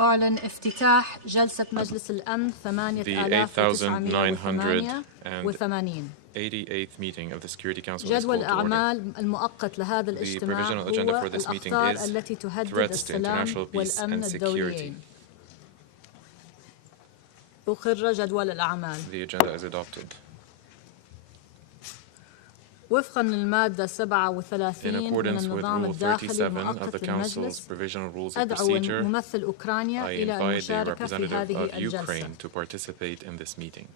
أعلن افتتاح جلسة مجلس الأمن 8988 88th meeting of the Security Council is جدول called to order. الأعمال المؤقت لهذا الاجتماع provisional agenda هو for this meeting الأخطار is التي تهدد threats to السلام international peace والأمن and security. الدوليين. أقر جدول الأعمال. The agenda is adopted. وفقا للمادة 37 In من accordance with النظام Rule الداخلي 37 of المؤقت the Council's للمجلس، provisional rules of أدعو procedure, ممثل أوكرانيا I إلى invite the المشاركة في representative هذه of الجلسة. Ukraine to participate in this meeting.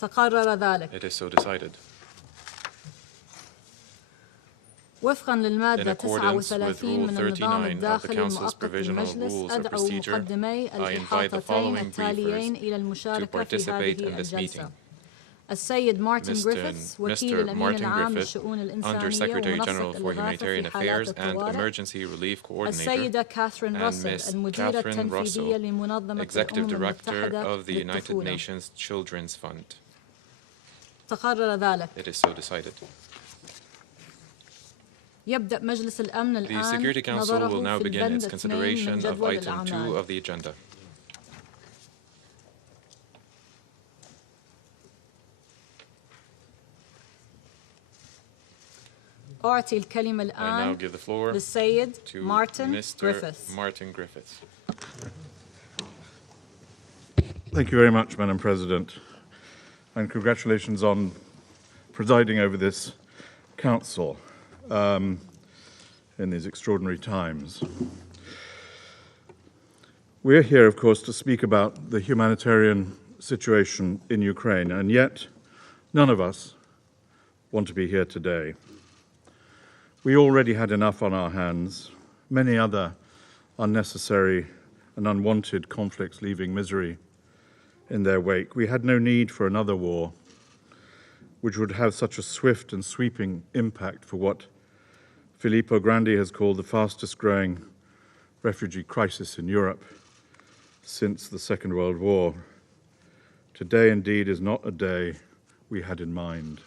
تقرر ذلك. It is so decided. وفقا In للمادة accordance with 39 Rule من النظام 39 of the الداخلي Council's المؤقت provisional للمجلس، rules of أدعو procedure, مقدمي I invite the الإحاطتين following التاليين briefers إلى to المشاركة في participate هذه in this meeting. الجلسة: السيد مارتن جريفيثs وكيل الأمين العام للشؤون الإنسانية Undersecretary General ومنصة for الإغاثة Humanitarian في حالات Affairs and الطوارئ، Emergency Relief Coordinator, السيدة كاثرين and راسل Ms. المديرة Catherine التنفيذية Russell, لمنظمة Executive الأمم Director المتحدة of the United للطفولة. Nations Children's Fund. تقرر ذلك. It is so decided. يبدأ مجلس الأمن The الآن Security Council نظره will now في begin البند its 2 من consideration of جدول Item 2 الأعمال. of the agenda. أعطي الكلمة I now الآن give the floor للسيد to مارتن Mr. جريفيثs. Martin Griffiths. Thank you very much, Madam President, and congratulations on presiding over this council in these extraordinary times. We're here, of course, to speak about the humanitarian situation in Ukraine, and yet none of us want to be here today. We already had enough on our hands, many other unnecessary and unwanted conflicts leaving misery in their wake. We had no need for another war, which would have such a swift and sweeping impact for what Filippo Grandi has called the fastest growing refugee crisis in Europe since the Second World War. Today, indeed, is not a day we had in mind.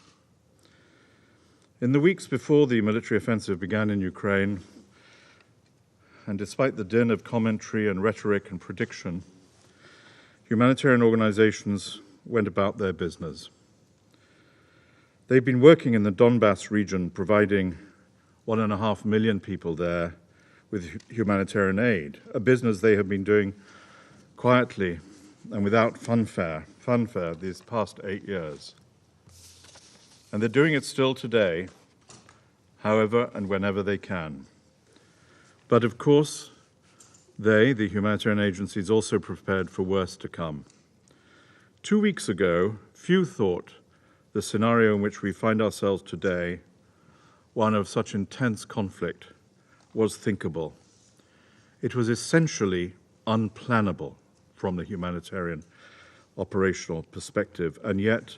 In the weeks before the military offensive began in Ukraine, and despite the din of commentary and rhetoric and prediction, humanitarian organizations went about their business. They've been working in the Donbass region, providing 1.5 million people there with humanitarian aid, a business they have been doing quietly and without fanfare these past 8 years. And they're doing it still today, however and whenever they can. But of course, they, the humanitarian agencies, also prepared for worse to come. 2 weeks ago, few thought the scenario in which we find ourselves today, one of such intense conflict, was thinkable. It was essentially unplannable from the humanitarian operational perspective, and yet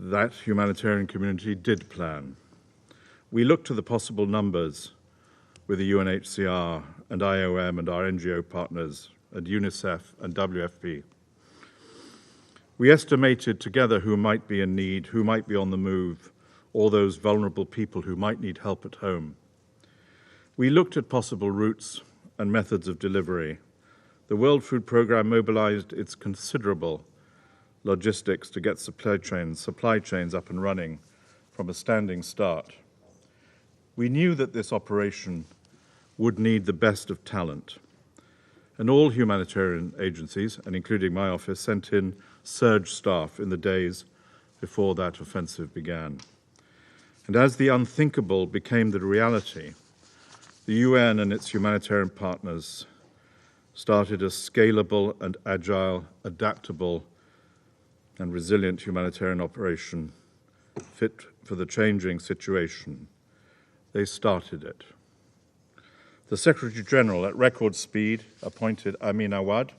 that humanitarian community did plan. We looked to the possible numbers with the UNHCR and IOM and our NGO partners at Unicef and WFP. We estimated together who might be in need, who might be on the move, all those vulnerable people who might need help at home. We looked at possible routes and methods of delivery. The World Food Programme mobilized its considerable logistics to get supply chains up and running from a standing start. We knew that this operation would need the best of talent, and all humanitarian agencies, and including my office, sent in surge staff in the days before that offensive began. And as the unthinkable became the reality, the UN and its humanitarian partners started a scalable and agile, adaptable and resilient humanitarian operation fit for the changing situation. They started it. The Secretary General, at record speed, appointed Amin Awad,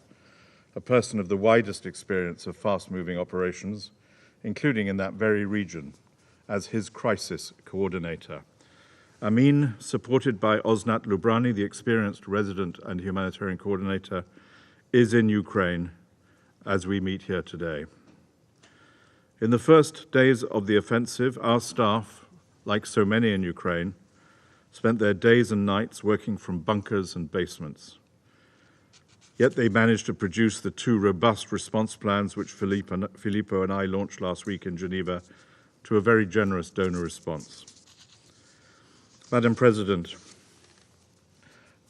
a person of the widest experience of fast-moving operations, including in that very region, as his crisis coordinator. Amin, supported by Osnat Lubrani, the experienced resident and humanitarian coordinator, is in Ukraine as we meet here today. In the first days of the offensive, our staff, like so many in Ukraine, spent their days and nights working from bunkers and basements. Yet they managed to produce the two robust response plans which Filippo and I launched last week in Geneva to a very generous donor response. Madam President,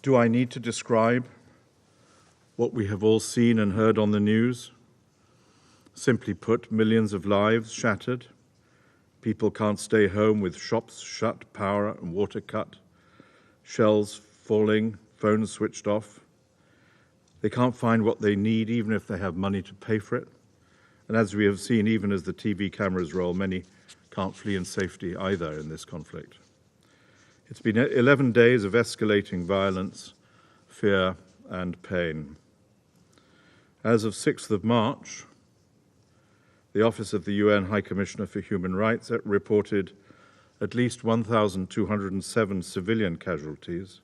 do I need to describe what we have all seen and heard on the news? Simply put, millions of lives shattered. People can't stay home with shops shut, power and water cut, shells falling, phones switched off. They can't find what they need even if they have money to pay for it. And as we have seen, even as the TV cameras roll, many can't flee in safety either in this conflict. It's been 11 days of escalating violence, fear and pain. As of 6th of March, the Office of the UN High Commissioner for Human Rights reported at least 1,207 civilian casualties,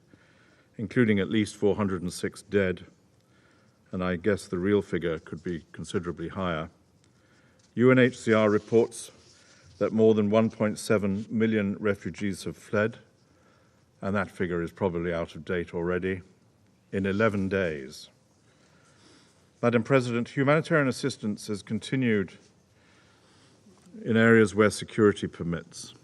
including at least 406 dead, and I guess the real figure could be considerably higher. UNHCR reports that more than 1.7 million refugees have fled, and that figure is probably out of date already, in 11 days. Madam President, humanitarian assistance has continued in areas where security permits.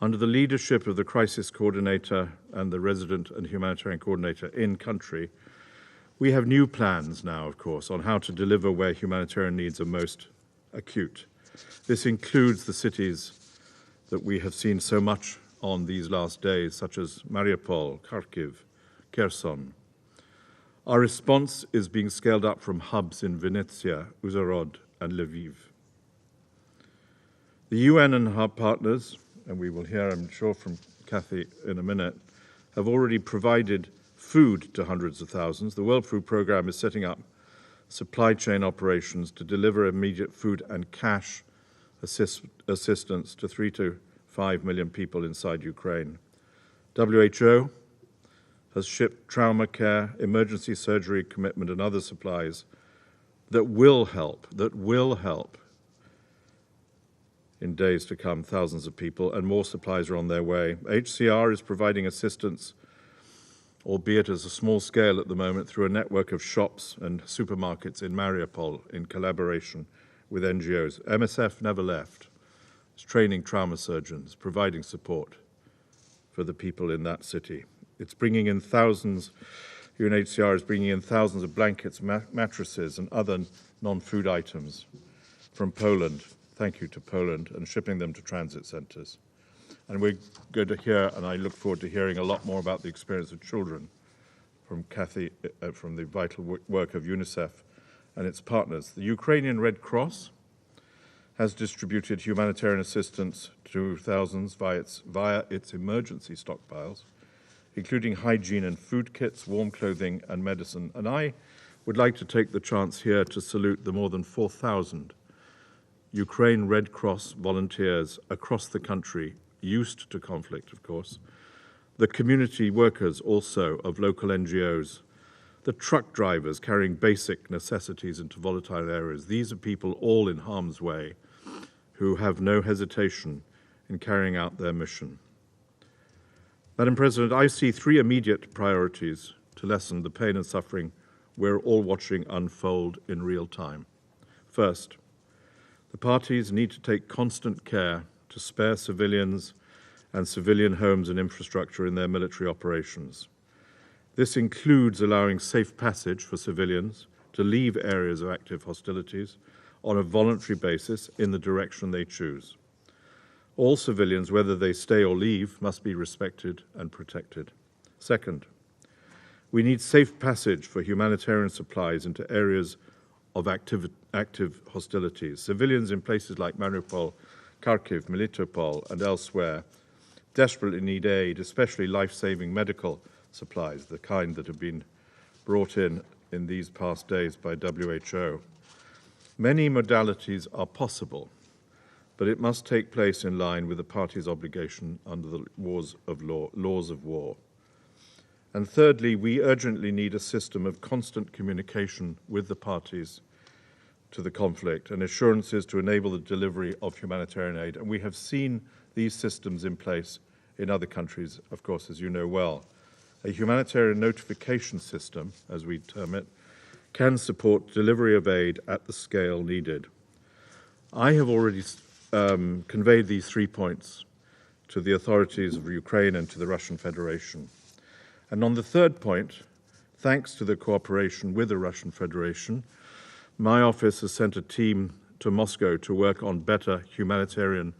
Under the leadership of the crisis coordinator and the resident and humanitarian coordinator in country, we have new plans now, of course, on how to deliver where humanitarian needs are most acute. This includes the cities that we have seen so much on these last days, such as Mariupol, Kharkiv, Kherson. Our response is being scaled up from hubs in Vinnytsia, Uzhhorod, and Lviv. The UN and our partners, and we will hear, I'm sure, from Kathy in a minute, have already provided food to hundreds of thousands. The World Food Programme is setting up supply chain operations to deliver immediate food and cash assistance to 3 to 5 million people inside Ukraine. WHO has shipped trauma care, emergency surgery commitment, and other supplies that will help in days to come, thousands of people, and more supplies are on their way. HCR is providing assistance, albeit as a small scale at the moment, through a network of shops and supermarkets in Mariupol in collaboration with NGOs. MSF never left. It's training trauma surgeons, providing support for the people in that city. It's bringing in thousands, UNHCR is bringing in thousands of blankets, mattresses, and other non-food items from Poland. Thank you to Poland, and shipping them to transit centres. And we're going to hear, and I look forward to hearing a lot more about the experience of children from Kathy, from the vital work of Unicef and its partners. The Ukrainian Red Cross has distributed humanitarian assistance to thousands via its emergency stockpiles, including hygiene and food kits, warm clothing and medicine. And I would like to take the chance here to salute the more than 4,000 Ukraine Red Cross volunteers across the country, used to conflict, of course, the community workers also of local NGOs, the truck drivers carrying basic necessities into volatile areas. These are people all in harm's way who have no hesitation in carrying out their mission. Madam President, I see 3 immediate priorities to lessen the pain and suffering we're all watching unfold in real time. First, the parties need to take constant care to spare civilians and civilian homes and infrastructure in their military operations. This includes allowing safe passage for civilians to leave areas of active hostilities on a voluntary basis in the direction they choose. All civilians, whether they stay or leave, must be respected and protected. Second, we need safe passage for humanitarian supplies into areas of active hostilities. Civilians in places like Mariupol, Kharkiv, Melitopol, and elsewhere desperately need aid, especially life-saving medical supplies, the kind that have been brought in these past days by WHO. Many modalities are possible, but it must take place in line with the parties' obligation under the laws of war. And thirdly, we urgently need a system of constant communication with the parties to the conflict and assurances to enable the delivery of humanitarian aid. And we have seen these systems in place in other countries, of course, as you know well. a humanitarian notification system, as we term it, can support delivery of aid at the scale needed. I have already conveyed these 3 points to the authorities of Ukraine and to the Russian Federation. And on the third point, thanks to the cooperation with the Russian Federation, my office has sent a team to Moscow to work on better humanitarian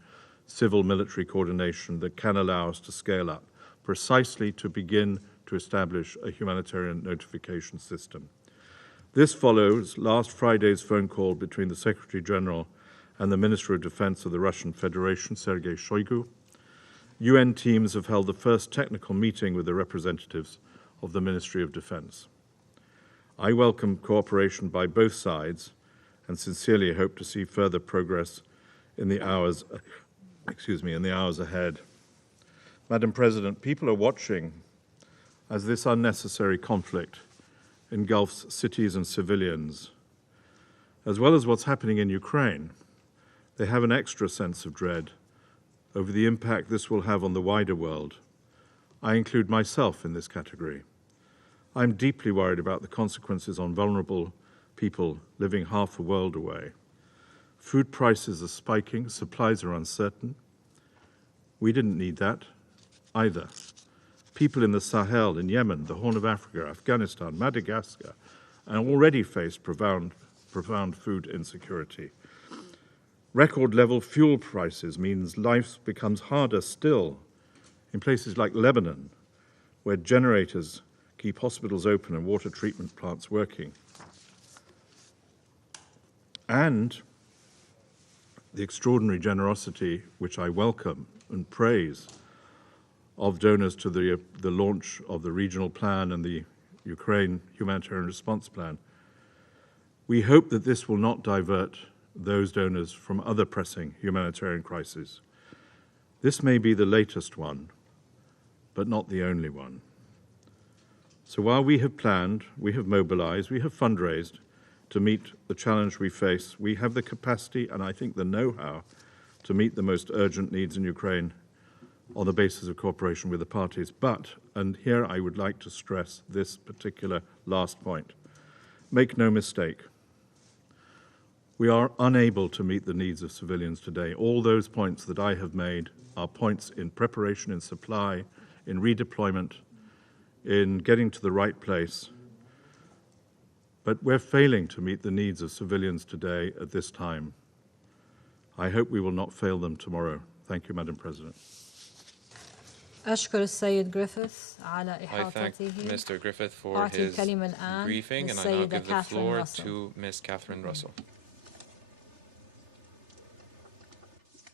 civil-military coordination that can allow us to scale up, precisely to begin to establish a humanitarian notification system. This follows last Friday's phone call between the Secretary General and the Minister of Defense of the Russian Federation, Sergei Shoigu. UN teams have held the first technical meeting with the representatives of the Ministry of Defense. I welcome cooperation by both sides and sincerely hope to see further progress in the hours ahead. Madam President, people are watching as this unnecessary conflict engulfs cities and civilians. As well as what's happening in Ukraine, they have an extra sense of dread over the impact this will have on the wider world. I include myself in this category. I'm deeply worried about the consequences on vulnerable people living half a world away. Food prices are spiking, supplies are uncertain. We didn't need that either. People in the Sahel, in Yemen, the Horn of Africa, Afghanistan, Madagascar, and already face profound food insecurity. Record-level fuel prices means life becomes harder still in places like Lebanon, where generators keep hospitals open and water treatment plants working. And the extraordinary generosity, which I welcome and praise, of donors to the launch of the regional plan and the Ukraine humanitarian response plan. We hope that this will not divert those donors from other pressing humanitarian crises. This may be the latest one, but not the only one. So while we have planned, we have mobilized, we have fundraised to meet the challenge we face, we have the capacity and I think the know-how to meet the most urgent needs in Ukraine on the basis of cooperation with the parties. But, and here I would like to stress this particular last point, make no mistake, we are unable to meet the needs of civilians today. All those points that I have made are points in preparation, in supply, in redeployment, in getting to the right place. But we're failing to meet the needs of civilians today at this time. I hope we will not fail them tomorrow. Thank you, Madam President. أشكر السيد Griffiths على I thank إحاطته. Mr. Griffith for أعطي his الكلمة الآن briefing, and I now للسيدة give the كاثرين floor راسل. to Ms. Catherine Russell.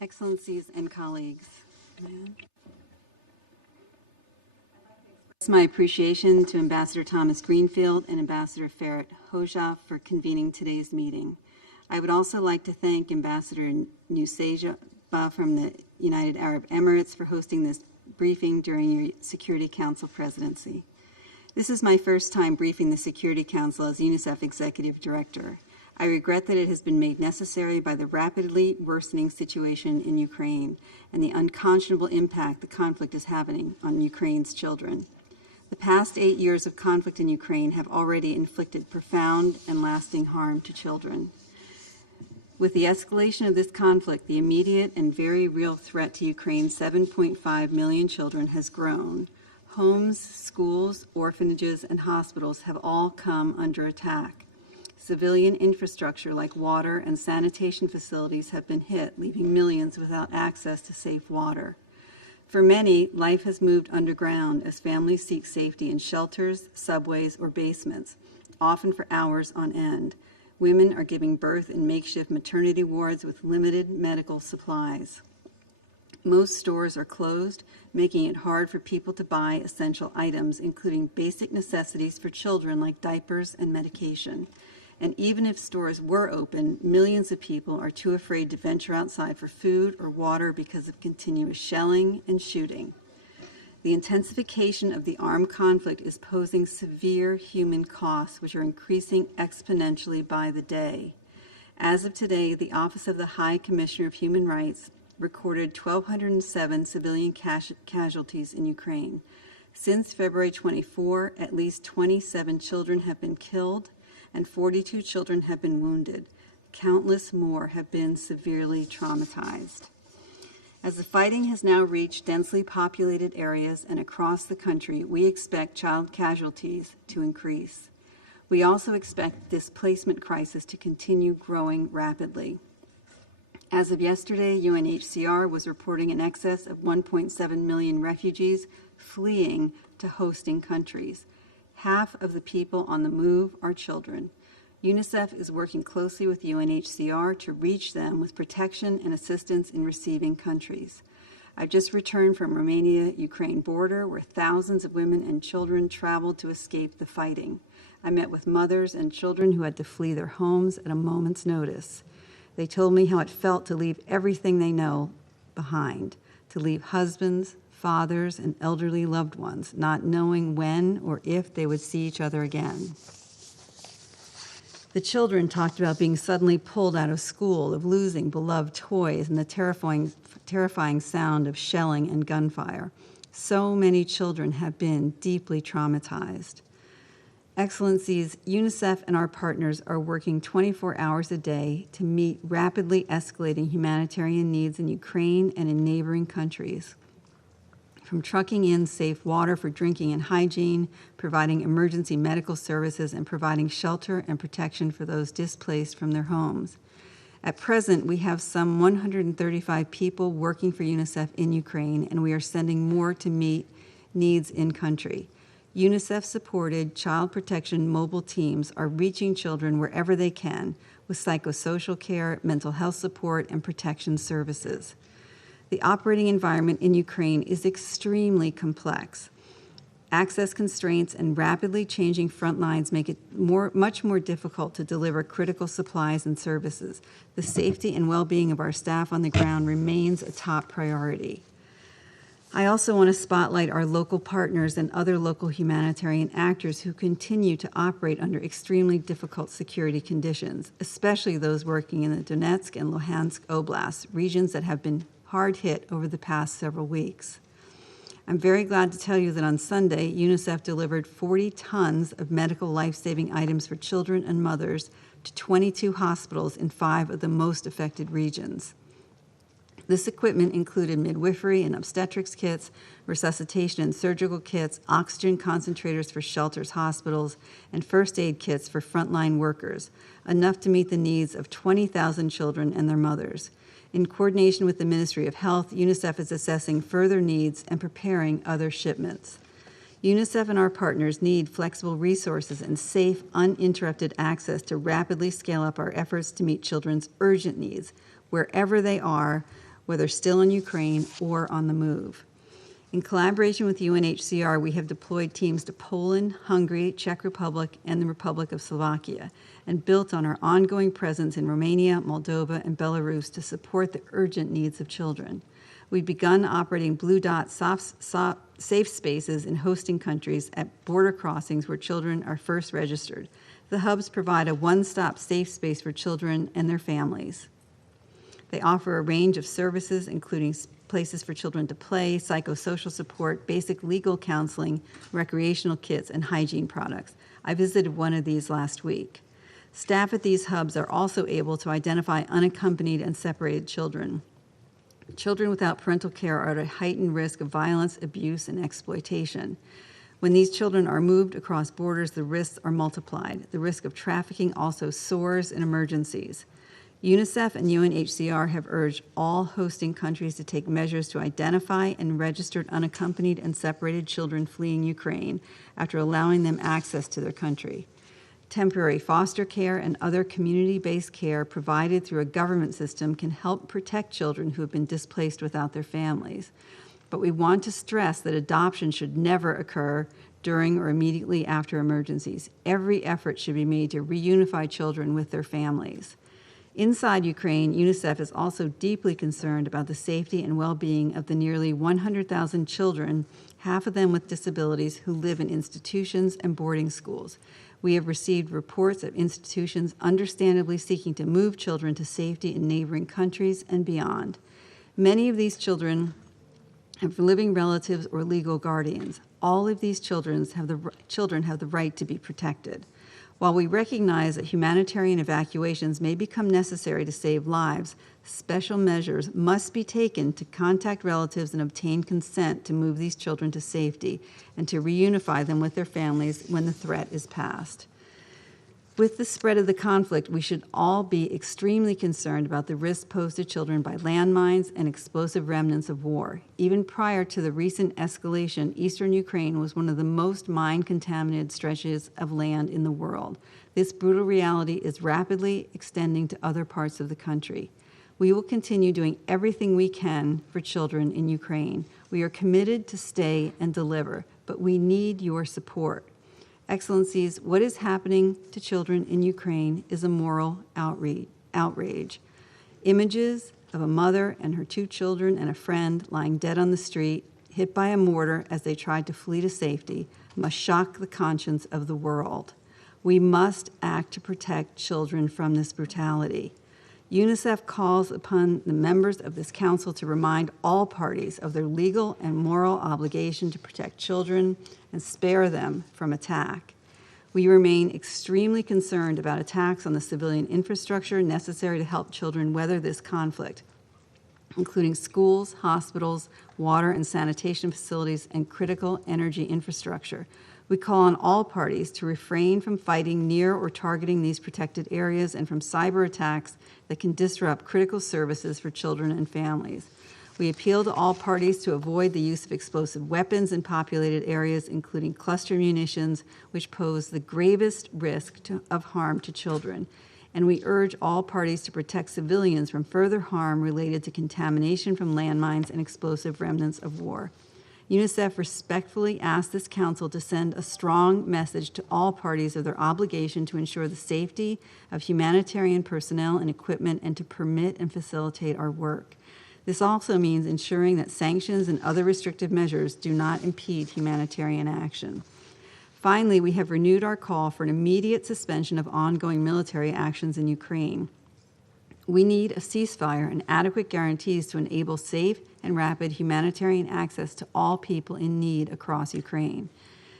Excellencies and colleagues, it's my appreciation to Ambassador Thomas Greenfield and Ambassador Ferret Hoja for convening today's meeting. I would also like to thank Ambassador Nusseja from the United Arab Emirates for hosting this briefing during your Security Council presidency. This is my first time briefing the Security Council as UNICEF Executive Director. I regret that it has been made necessary by the rapidly worsening situation in Ukraine and the unconscionable impact the conflict is having on Ukraine's children. The past 8 years of conflict in Ukraine have already inflicted profound and lasting harm to children. With the escalation of this conflict, the immediate and very real threat to Ukraine's 7.5 million children has grown. Homes, schools, orphanages, and hospitals have all come under attack. Civilian infrastructure like water and sanitation facilities have been hit, leaving millions without access to safe water. For many, life has moved underground as families seek safety in shelters, subways, or basements, often for hours on end. Women are giving birth in makeshift maternity wards with limited medical supplies. Most stores are closed, making it hard for people to buy essential items, including basic necessities for children like diapers and medication. And even if stores were open, millions of people are too afraid to venture outside for food or water because of continuous shelling and shooting. The intensification of the armed conflict is posing severe human costs, which are increasing exponentially by the day. As of today, the Office of the High Commissioner of Human Rights recorded 1,207 civilian casualties in Ukraine. Since February 24, at least 27 children have been killed and 42 children have been wounded. Countless more have been severely traumatized. As the fighting has now reached densely populated areas and across the country, we expect child casualties to increase. We also expect the displacement crisis to continue growing rapidly. As of yesterday, UNHCR was reporting in excess of 1.7 million refugees fleeing to hosting countries. Half of the people on the move are children. UNICEF is working closely with UNHCR to reach them with protection and assistance in receiving countries. I've just returned from Romania-Ukraine border, where thousands of women and children traveled to escape the fighting. I met with mothers and children who had to flee their homes at a moment's notice. They told me how it felt to leave everything they know behind, to leave husbands, fathers, and elderly loved ones, not knowing when or if they would see each other again. The children talked about being suddenly pulled out of school, of losing beloved toys, and the terrifying sound of shelling and gunfire. So many children have been deeply traumatized. Excellencies, UNICEF and our partners are working 24 hours a day to meet rapidly escalating humanitarian needs in Ukraine and in neighboring countries. From trucking in safe water for drinking and hygiene, providing emergency medical services, and providing shelter and protection for those displaced from their homes. At present, we have some 135 people working for UNICEF in Ukraine, and we are sending more to meet needs in country. UNICEF-supported child protection mobile teams are reaching children wherever they can with psychosocial care, mental health support, and protection services. The operating environment in Ukraine is extremely complex. Access constraints and rapidly changing front lines make it much more difficult to deliver critical supplies and services. The safety and well-being of our staff on the ground remains a top priority. I also want to spotlight our local partners and other local humanitarian actors who continue to operate under extremely difficult security conditions, especially those working in the Donetsk and Luhansk Oblasts, regions that have been hard hit over the past several weeks. I'm very glad to tell you that on Sunday, UNICEF delivered 40 tons of medical life-saving items for children and mothers to 22 hospitals in 5 of the most affected regions. This equipment included midwifery and obstetrics kits, resuscitation and surgical kits, oxygen concentrators for shelters, hospitals, and first aid kits for frontline workers, enough to meet the needs of 20,000 children and their mothers. In coordination with the Ministry of Health, UNICEF is assessing further needs and preparing other shipments. UNICEF and our partners need flexible resources and safe, uninterrupted access to rapidly scale up our efforts to meet children's urgent needs, wherever they are, whether still in Ukraine or on the move. In collaboration with UNHCR, we have deployed teams to Poland, Hungary, Czech Republic, and the Republic of Slovakia, and built on our ongoing presence in Romania, Moldova, and Belarus to support the urgent needs of children. We've begun operating Blue Dot safe spaces in hosting countries at border crossings where children are first registered. The hubs provide a one-stop safe space for children and their families. They offer a range of services, including places for children to play, psychosocial support, basic legal counseling, recreational kits, and hygiene products. I visited one of these last week. Staff at these hubs are also able to identify unaccompanied and separated children. Children without parental care are at a heightened risk of violence, abuse, and exploitation. When these children are moved across borders, the risks are multiplied. The risk of trafficking also soars in emergencies. UNICEF and UNHCR have urged all hosting countries to take measures to identify and register unaccompanied and separated children fleeing Ukraine after allowing them access to their country. Temporary foster care and other community-based care provided through a government system can help protect children who have been displaced without their families. But we want to stress that adoption should never occur during or immediately after emergencies. Every effort should be made to reunify children with their families. Inside Ukraine, UNICEF is also deeply concerned about the safety and well-being of the nearly 100,000 children, half of them with disabilities, who live in institutions and boarding schools. We have received reports of institutions understandably seeking to move children to safety in neighboring countries and beyond. Many of these children have living relatives or legal guardians. All of these children have the right to be protected. While we recognize that humanitarian evacuations may become necessary to save lives, special measures must be taken to contact relatives and obtain consent to move these children to safety and to reunify them with their families when the threat is past. With the spread of the conflict, we should all be extremely concerned about the risks posed to children by landmines and explosive remnants of war. Even prior to the recent escalation, eastern Ukraine was one of the most mine-contaminated stretches of land in the world. This brutal reality is rapidly extending to other parts of the country. We will continue doing everything we can for children in Ukraine. We are committed to stay and deliver, but we need your support. Excellencies, what is happening to children in Ukraine is a moral outrage. Images of a mother and her 2 children and a friend lying dead on the street, hit by a mortar as they tried to flee to safety, must shock the conscience of the world. We must act to protect children from this brutality. UNICEF calls upon the members of this council to remind all parties of their legal and moral obligation to protect children and spare them from attack. We remain extremely concerned about attacks on the civilian infrastructure necessary to help children weather this conflict, including schools, hospitals, water and sanitation facilities, and critical energy infrastructure. We call on all parties to refrain from fighting near or targeting these protected areas and from cyber attacks that can disrupt critical services for children and families. We appeal to all parties to avoid the use of explosive weapons in populated areas, including cluster munitions, which pose the gravest risk of harm to children. And we urge all parties to protect civilians from further harm related to contamination from landmines and explosive remnants of war. UNICEF respectfully asks this council to send a strong message to all parties of their obligation to ensure the safety of humanitarian personnel and equipment and to permit and facilitate our work. This also means ensuring that sanctions and other restrictive measures do not impede humanitarian action. Finally, we have renewed our call for an immediate suspension of ongoing military actions in Ukraine. We need a ceasefire and adequate guarantees to enable safe and rapid humanitarian access to all people in need across Ukraine.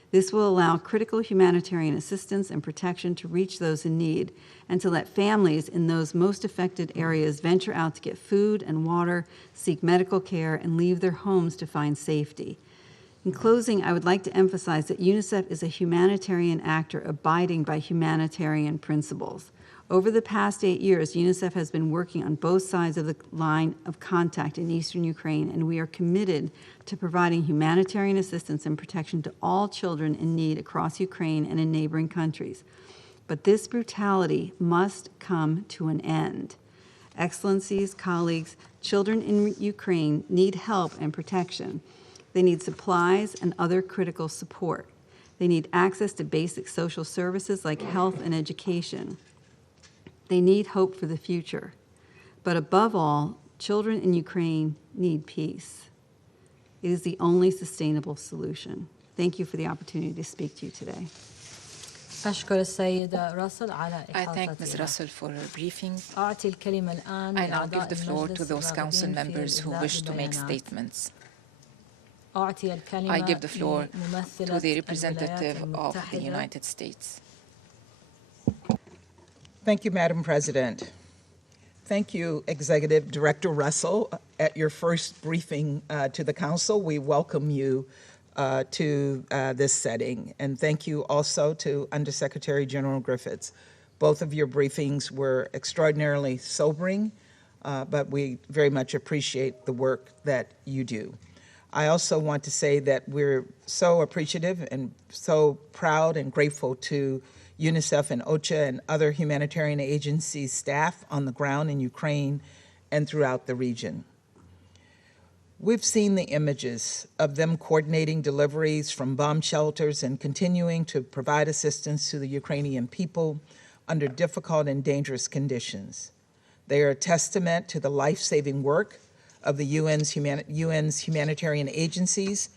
This will allow critical humanitarian assistance and protection to reach those in need and to let families in those most affected areas venture out to get food and water, seek medical care, and leave their homes to find safety. In closing, I would like to emphasize that UNICEF is a humanitarian actor abiding by humanitarian principles. Over the past 8 years, UNICEF has been working on both sides of the line of contact in eastern Ukraine, and we are committed to providing humanitarian assistance and protection to all children in need across Ukraine and in neighboring countries. But this brutality must come to an end. Excellencies, colleagues, children in Ukraine need help and protection. They need supplies and other critical support. They need access to basic social services like health and education. They need hope for the future. But above all, children in Ukraine need peace. It is the only sustainable solution. Thank you for the opportunity to speak to you today. أشكر السيدة راسل على I thank Ms. إحاطتها. Russell for her briefing. أعطي الكلمة الآن I now لأعضاء give the floor to المجلس those council الراغبين في members who إدلاء wish to make البيانات. statements. أعطي الكلمة I give the floor لممثلة to the الولايات representative of the المتحدة. United States. Thank you, Madam President. Thank you, Executive Director Russell. At your first briefing to the Council, we welcome you to this setting. And thank you also to Undersecretary General Griffiths. Both of your briefings were extraordinarily sobering, but we very much appreciate the work that you do. I also want to say that we're so appreciative and so proud and grateful to UNICEF and OCHA and other humanitarian agencies staff on the ground in Ukraine and throughout the region. We've seen the images of them coordinating deliveries from bomb shelters and continuing to provide assistance to the Ukrainian people under difficult and dangerous conditions. They are a testament to the life-saving work of the UN's humanitarian agencies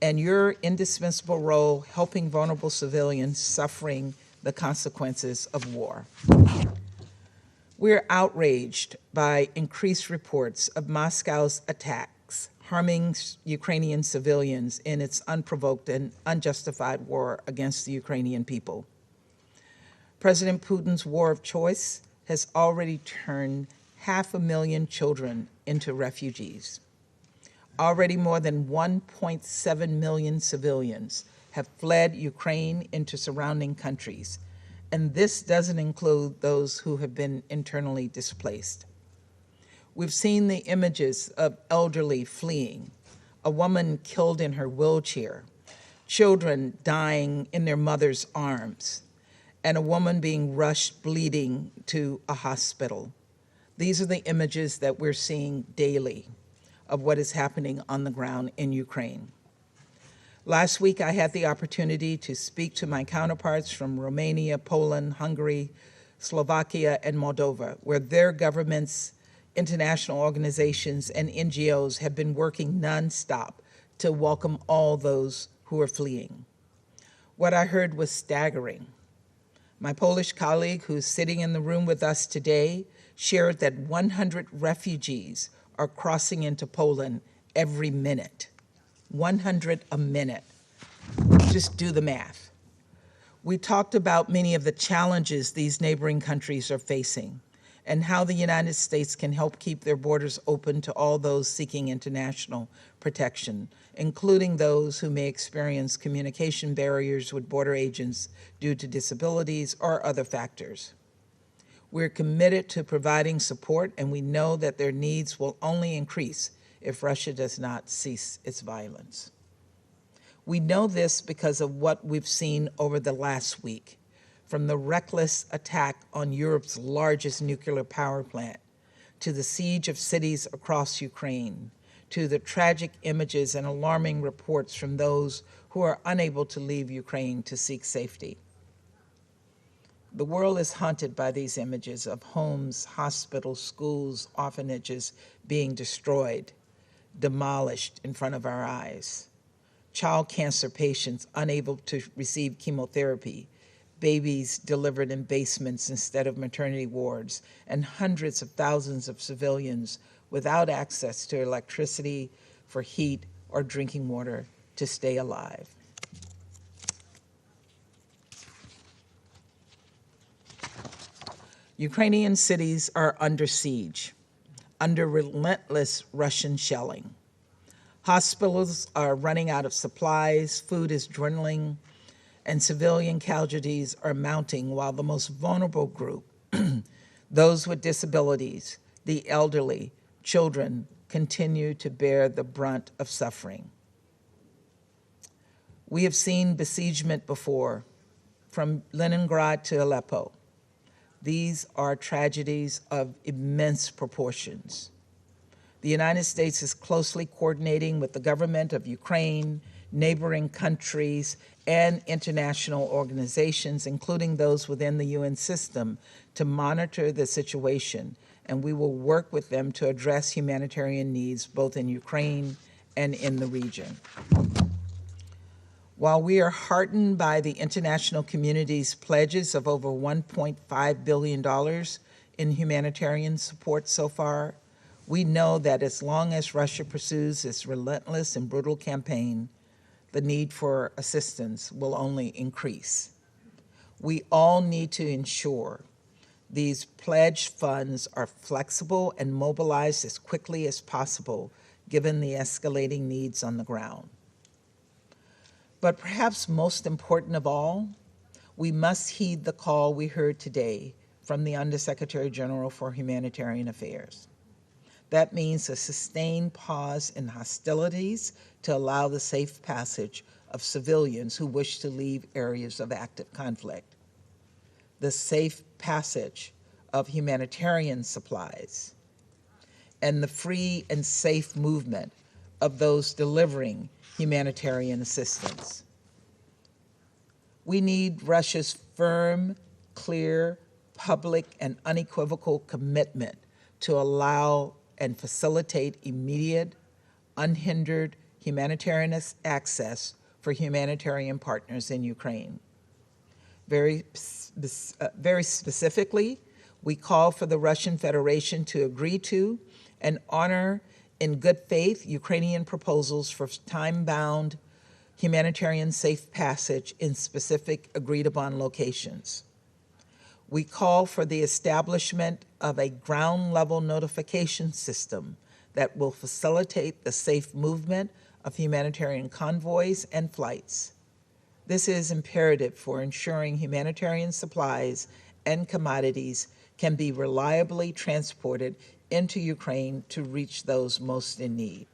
and your indispensable role helping vulnerable civilians suffering the consequences of war. We're outraged by increased reports of Moscow's attacks harming Ukrainian civilians in its unprovoked and unjustified war against the Ukrainian people. President Putin's war of choice has already turned 500,000 children into refugees. Already more than 1.7 million civilians have fled Ukraine into surrounding countries, and this doesn't include those who have been internally displaced. We've seen the images of elderly fleeing, a woman killed in her wheelchair, children dying in their mother's arms, and a woman being rushed bleeding to a hospital. These are the images that we're seeing daily of what is happening on the ground in Ukraine. Last week, I had the opportunity to speak to my counterparts from Romania, Poland, Hungary, Slovakia, and Moldova, where their governments, international organizations, and NGOs have been working nonstop to welcome all those who are fleeing. What I heard was staggering. My Polish colleague, who's sitting in the room with us today, shared that 100 refugees are crossing into Poland every minute. 100 a minute. Just do the math. We talked about many of the challenges these neighboring countries are facing and how the United States can help keep their borders open to all those seeking international protection, including those who may experience communication barriers with border agents due to disabilities or other factors. We're committed to providing support, and we know that their needs will only increase if Russia does not cease its violence. We know this because of what we've seen over the last week, from the reckless attack on Europe's largest nuclear power plant, to the siege of cities across Ukraine, to the tragic images and alarming reports from those who are unable to leave Ukraine to seek safety. The world is haunted by these images of homes, hospitals, schools, orphanages being destroyed, demolished in front of our eyes. Child cancer patients unable to receive chemotherapy, babies delivered in basements instead of maternity wards, and hundreds of thousands of civilians without access to electricity for heat or drinking water to stay alive. Ukrainian cities are under siege, under relentless Russian shelling. Hospitals are running out of supplies, food is dwindling, and civilian casualties are mounting while the most vulnerable group, those with disabilities, the elderly, children, continue to bear the brunt of suffering. We have seen besiegement before, from Leningrad to Aleppo. These are tragedies of immense proportions. The United States is closely coordinating with the government of Ukraine, neighboring countries, and international organizations, including those within the UN system, to monitor the situation, and we will work with them to address humanitarian needs both in Ukraine and in the region. While we are heartened by the international community's pledges of over $1.5 billion in humanitarian support so far, we know that as long as Russia pursues its relentless and brutal campaign, the need for assistance will only increase. We all need to ensure these pledged funds are flexible and mobilized as quickly as possible, given the escalating needs on the ground. But perhaps most important of all, we must heed the call we heard today from the Undersecretary General for Humanitarian Affairs. That means a sustained pause in hostilities to allow the safe passage of civilians who wish to leave areas of active conflict, the safe passage of humanitarian supplies, and the free and safe movement of those delivering humanitarian assistance. We need Russia's firm, clear, public, and unequivocal commitment to allow and facilitate immediate, unhindered humanitarian access for humanitarian partners in Ukraine. Very specifically, we call for the Russian Federation to agree to and honor In good faith, Ukrainian proposals for time-bound humanitarian safe passage in specific agreed-upon locations. We call for the establishment of a ground-level notification system that will facilitate the safe movement of humanitarian convoys and flights. This is imperative for ensuring humanitarian supplies and commodities can be reliably transported into Ukraine to reach those most in need.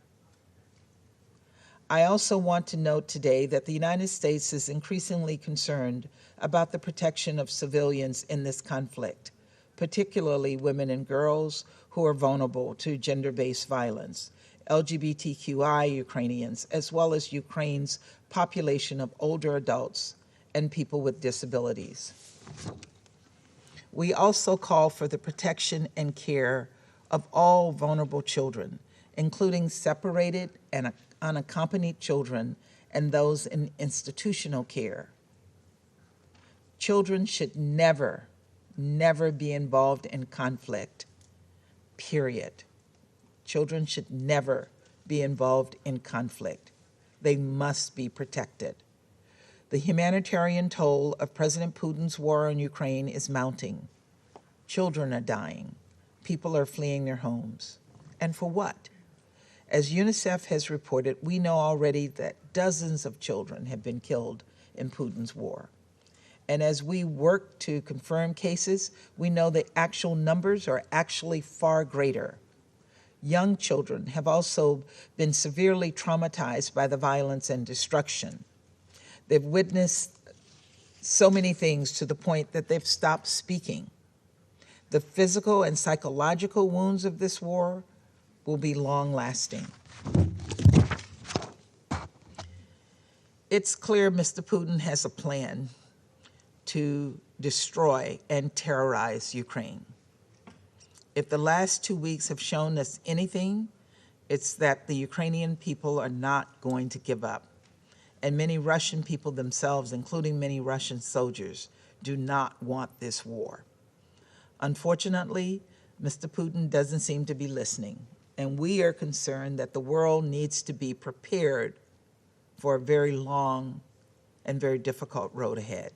I also want to note today that the United States is increasingly concerned about the protection of civilians in this conflict, particularly women and girls who are vulnerable to gender-based violence, LGBTQI Ukrainians, as well as Ukraine's population of older adults and people with disabilities. We also call for the protection and care of all vulnerable children, including separated and unaccompanied children and those in institutional care. Children should never be involved in conflict, period. Children should never be involved in conflict. They must be protected. The humanitarian toll of President Putin's war on Ukraine is mounting. Children are dying. People are fleeing their homes. And for what? As Unicef has reported, we know already that dozens of children have been killed in Putin's war. And as we work to confirm cases, we know the actual numbers are actually far greater. Young children have also been severely traumatized by the violence and destruction. They've witnessed so many things to the point that they've stopped speaking. The physical and psychological wounds of this war will be long-lasting. It's clear Mr. Putin has a plan to destroy and terrorize Ukraine. If the last 2 weeks have shown us anything, it's that the Ukrainian people are not going to give up. And many Russian people themselves, including many Russian soldiers, do not want this war. Unfortunately, Mr. Putin doesn't seem to be listening, and we are concerned that the world needs to be prepared for a very long and very difficult road ahead.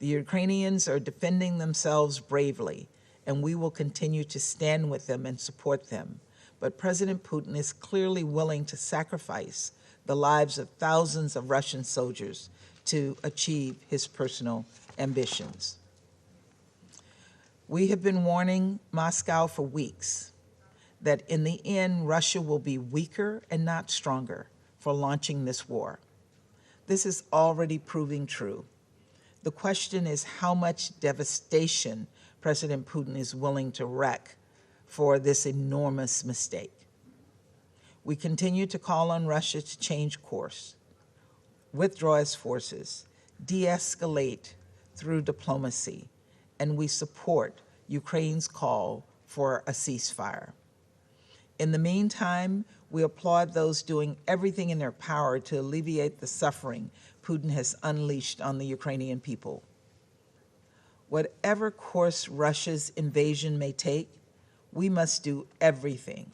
The Ukrainians are defending themselves bravely, and we will continue to stand with them and support them. But President Putin is clearly willing to sacrifice the lives of thousands of Russian soldiers to achieve his personal ambitions. We have been warning Moscow for weeks that in the end, Russia will be weaker and not stronger for launching this war. This is already proving true. The question is how much devastation President Putin is willing to wreak for this enormous mistake. We continue to call on Russia to change course, withdraw its forces, de-escalate through diplomacy, and we support Ukraine's call for a ceasefire. In the meantime, we applaud those doing everything in their power to alleviate the suffering Putin has unleashed on the Ukrainian people. Whatever course Russia's invasion may take, we must do everything,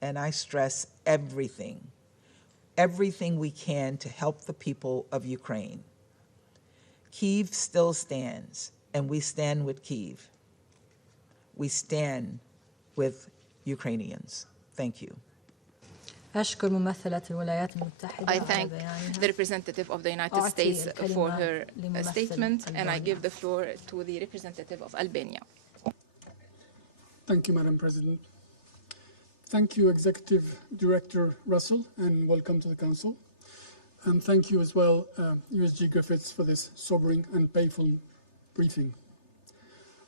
and I stress everything we can to help the people of Ukraine. Kyiv still stands, and we stand with Kyiv. We stand with Ukrainians. Thank you. أشكر ممثلة الولايات المتحدة. I thank the representative of the United States for her statement, and I give the floor to the representative of Albania. Thank you, Madam President. Thank you, Executive Director Russell, and welcome to the Council. And thank you as well, USG Griffiths, for this sobering and painful briefing.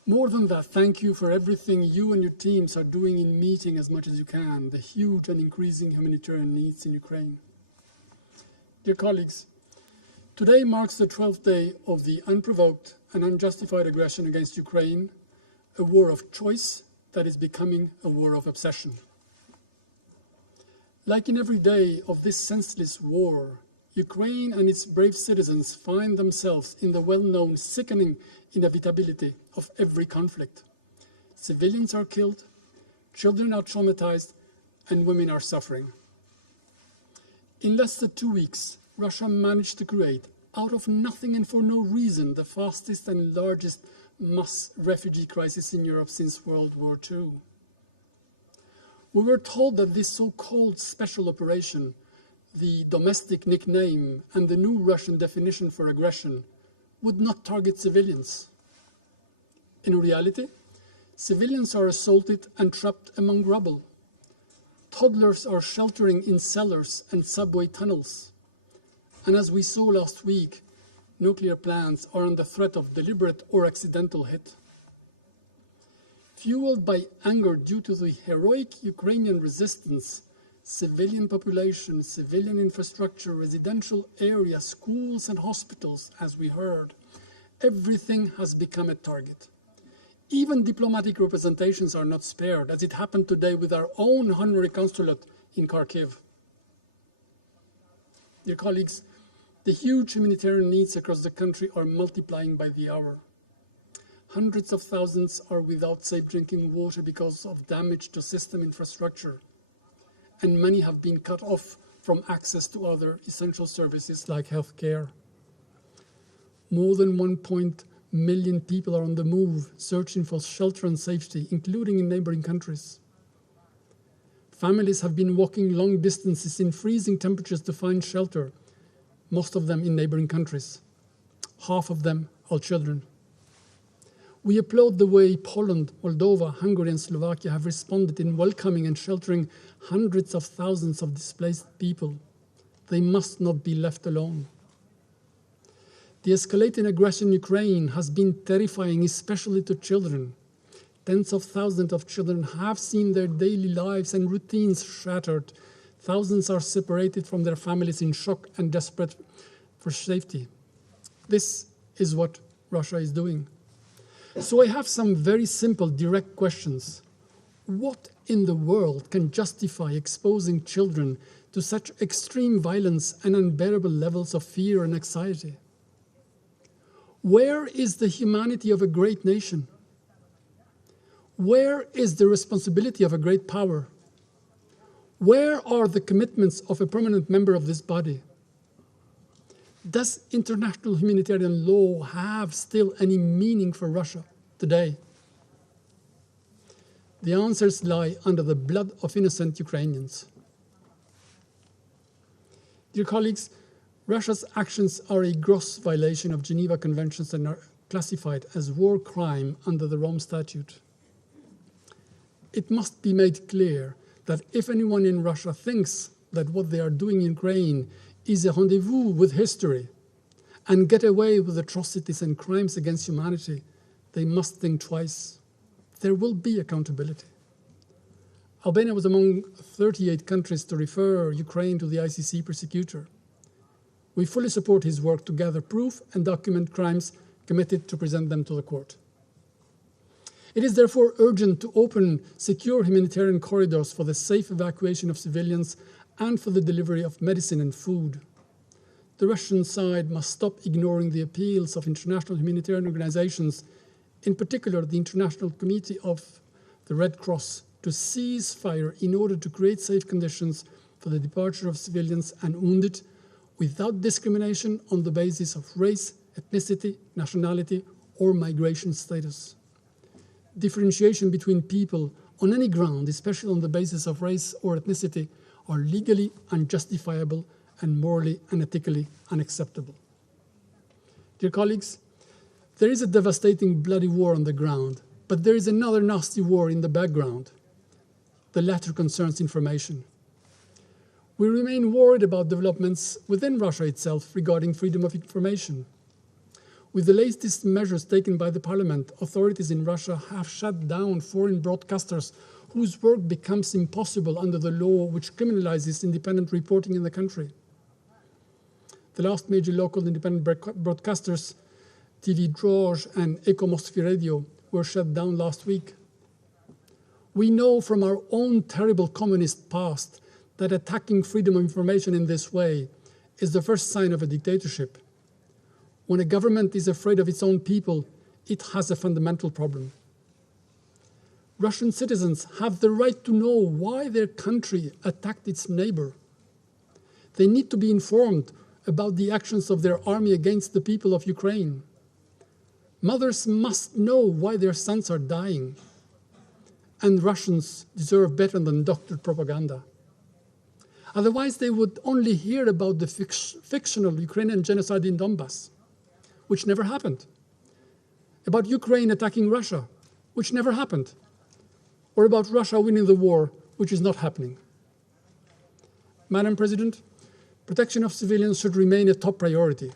More than that, thank you for everything you and your teams are doing in meeting as much as you can the huge and increasing humanitarian needs in Ukraine. Dear colleagues, today marks the 12th day of the unprovoked and unjustified aggression against Ukraine, a war of choice that is becoming a war of obsession. Like in every day of this senseless war, Ukraine and its brave citizens find themselves in the well-known sickening inevitability of every conflict. Civilians are killed, children are traumatized, and women are suffering. In less than 2 weeks, Russia managed to create, out of nothing and for no reason, the fastest and largest mass refugee crisis in Europe since World War II. We were told that this so-called special operation, the domestic nickname and the new Russian definition for aggression, would not target civilians. In reality, civilians are assaulted and trapped among rubble. Toddlers are sheltering in cellars and subway tunnels. And as we saw last week, nuclear plants are under threat of deliberate or accidental hit. Fueled by anger due to the heroic Ukrainian resistance, civilian population, civilian infrastructure, residential areas, schools and hospitals, as we heard, everything has become a target. Even diplomatic representations are not spared, as it happened today with our own honorary consulate in Kharkiv. Dear colleagues, the huge humanitarian needs across the country are multiplying by the hour. Hundreds of thousands are without safe drinking water because of damage to system infrastructure, and many have been cut off from access to other essential services like health care. More than 1 million people are on the move, searching for shelter and safety, including in neighboring countries. Families have been walking long distances in freezing temperatures to find shelter, most of them in neighboring countries. Half of them are children. We applaud the way Poland, Moldova, Hungary and Slovakia have responded in welcoming and sheltering hundreds of thousands of displaced people. They must not be left alone. The escalating aggression in Ukraine has been terrifying, especially to children. Tens of thousands of children have seen their daily lives and routines shattered. Thousands are separated from their families in shock and desperate for safety. This is what Russia is doing. So I have some very simple, direct questions. What in the world can justify exposing children to such extreme violence and unbearable levels of fear and anxiety? Where is the humanity of a great nation? Where is the responsibility of a great power? Where are the commitments of a permanent member of this body? Does international humanitarian law have still any meaning for Russia today? The answers lie under the blood of innocent Ukrainians. Dear colleagues, Russia's actions are a gross violation of Geneva Conventions and are classified as war crime under the Rome Statute. It must be made clear that if anyone in Russia thinks that what they are doing in Ukraine is a rendezvous with history and get away with atrocities and crimes against humanity, they must think twice. There will be accountability. Albania was among 38 countries to refer Ukraine to the ICC prosecutor. We fully support his work to gather proof and document crimes committed to present them to the court. It is therefore urgent to open secure humanitarian corridors for the safe evacuation of civilians and for the delivery of medicine and food. The Russian side must stop ignoring the appeals of international humanitarian organizations, in particular the International Committee of the Red Cross, to cease fire in order to create safe conditions for the departure of civilians and wounded without discrimination on the basis of race, ethnicity, nationality, or migration status. Differentiation between people on any ground, especially on the basis of race or ethnicity, are legally unjustifiable and morally and ethically unacceptable. Dear colleagues, there is a devastating bloody war on the ground, but there is another nasty war in the background. The latter concerns information. We remain worried about developments within Russia itself regarding freedom of information. With the latest measures taken by the parliament, authorities in Russia have shut down foreign broadcasters whose work becomes impossible under the law which criminalizes independent reporting in the country. The last major local independent broadcasters, TV Drozh and Eko Moskvy Radio, were shut down last week. We know from our own terrible communist past that attacking freedom of information in this way is the first sign of a dictatorship. When a government is afraid of its own people, it has a fundamental problem. Russian citizens have the right to know why their country attacked its neighbor. They need to be informed about the actions of their army against the people of Ukraine. Mothers must know why their sons are dying. And Russians deserve better than doctored propaganda. Otherwise, they would only hear about the fictional Ukrainian genocide in Donbass, which never happened, about Ukraine attacking Russia, which never happened, or about Russia winning the war, which is not happening. Madam President, protection of civilians should remain a top priority.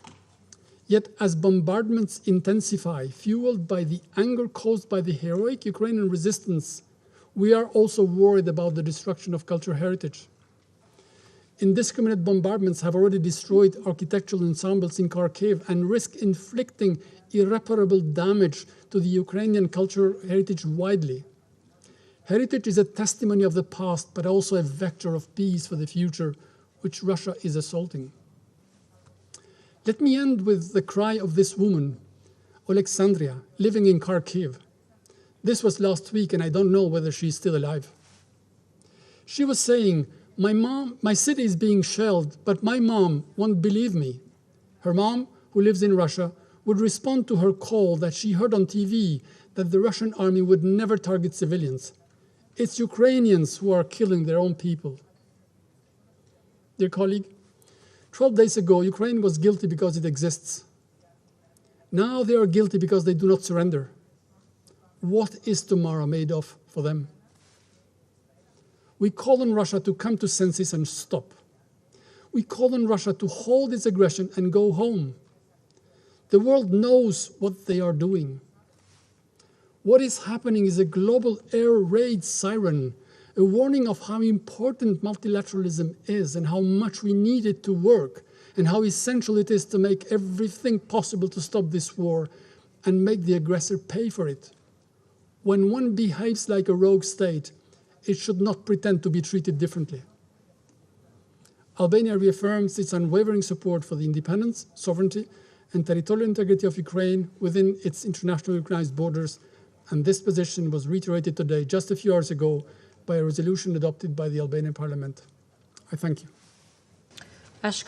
Yet as bombardments intensify, fueled by the anger caused by the heroic Ukrainian resistance, we are also worried about the destruction of cultural heritage. Indiscriminate bombardments have already destroyed architectural ensembles in Kharkiv and risk inflicting irreparable damage to the Ukrainian cultural heritage widely. Heritage is a testimony of the past, but also a vector of peace for the future, which Russia is assaulting. Let me end with the cry of this woman, Alexandria, living in Kharkiv. This was last week, and I don't know whether she's still alive. She was saying, my city is being shelled, but my mom won't believe me. Her mom, who lives in Russia, would respond to her call that she heard on TV that the Russian army would never target civilians. It's Ukrainians who are killing their own people. Dear colleague, 12 days ago, Ukraine was guilty because it exists. Now they are guilty because they do not surrender. What is tomorrow made of for them? We call on Russia to come to senses and stop. We call on Russia to hold its aggression and go home. The world knows what they are doing. What is happening is a global air raid siren, a warning of how important multilateralism is and how much we need it to work and how essential it is to make everything possible to stop this war and make the aggressor pay for it. When one behaves like a rogue state, it should not pretend to be treated differently. Albania reaffirms its unwavering support for the independence, sovereignty, and territorial integrity of Ukraine within its internationally recognized borders, and this position was reiterated today, just a few hours ago, by a resolution adopted by the Albanian Parliament. I thank you. I thank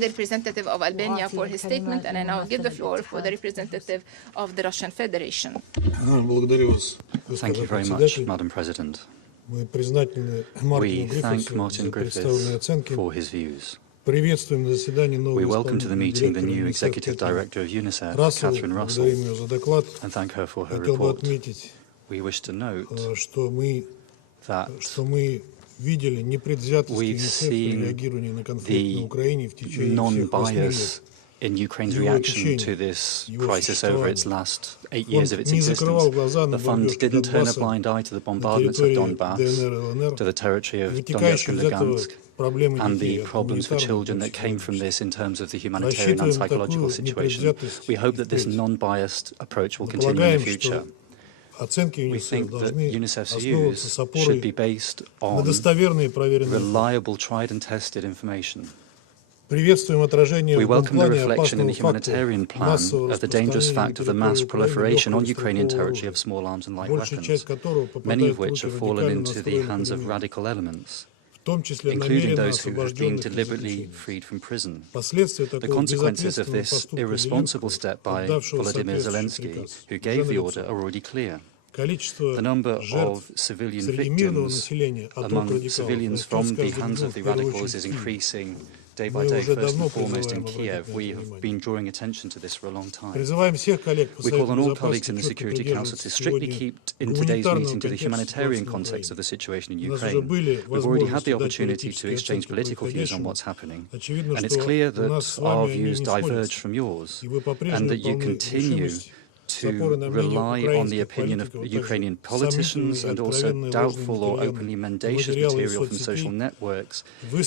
the representative of Albania for his statement, and I now give the floor for the representative of the Russian Federation. Thank you very much, Madam President. We thank Martin Griffiths for his views. We welcome to the meeting the new Executive Director of Unicef, Catherine Russell, and thank her for her report. We wish to note that we've seen the non-bias in Ukraine's reaction to this crisis over its last 8 years of its existence. The fund didn't turn a blind eye to the bombardments of Donbass, to the territory of Donetsk and Lugansk, and the problems for children that came from this in terms of the humanitarian and psychological situation. We hope that this non-biased approach will continue in the future. We think that UNICEF's views should be based on reliable, tried and tested information. We welcome the reflection in the humanitarian plan of the dangerous fact of the mass proliferation on Ukrainian territory of small arms and light weapons, many of which have fallen into the hands of radical elements, including those who have been deliberately freed from prison. The consequences of this irresponsible step by Volodymyr Zelensky, who gave the order, are already clear. The number of civilian victims among civilians from the hands of the radicals is increasing day by day, first and foremost in Kiev. We have been drawing attention to this for a long time. We call on all colleagues in the Security Council to strictly keep in today's meeting to the humanitarian context of the situation in Ukraine. We've already had the opportunity to exchange political views on what's happening, and it's clear that our views diverge from yours, and that you continue to rely on the opinion of Ukrainian politicians and also doubtful or openly mendacious material from social networks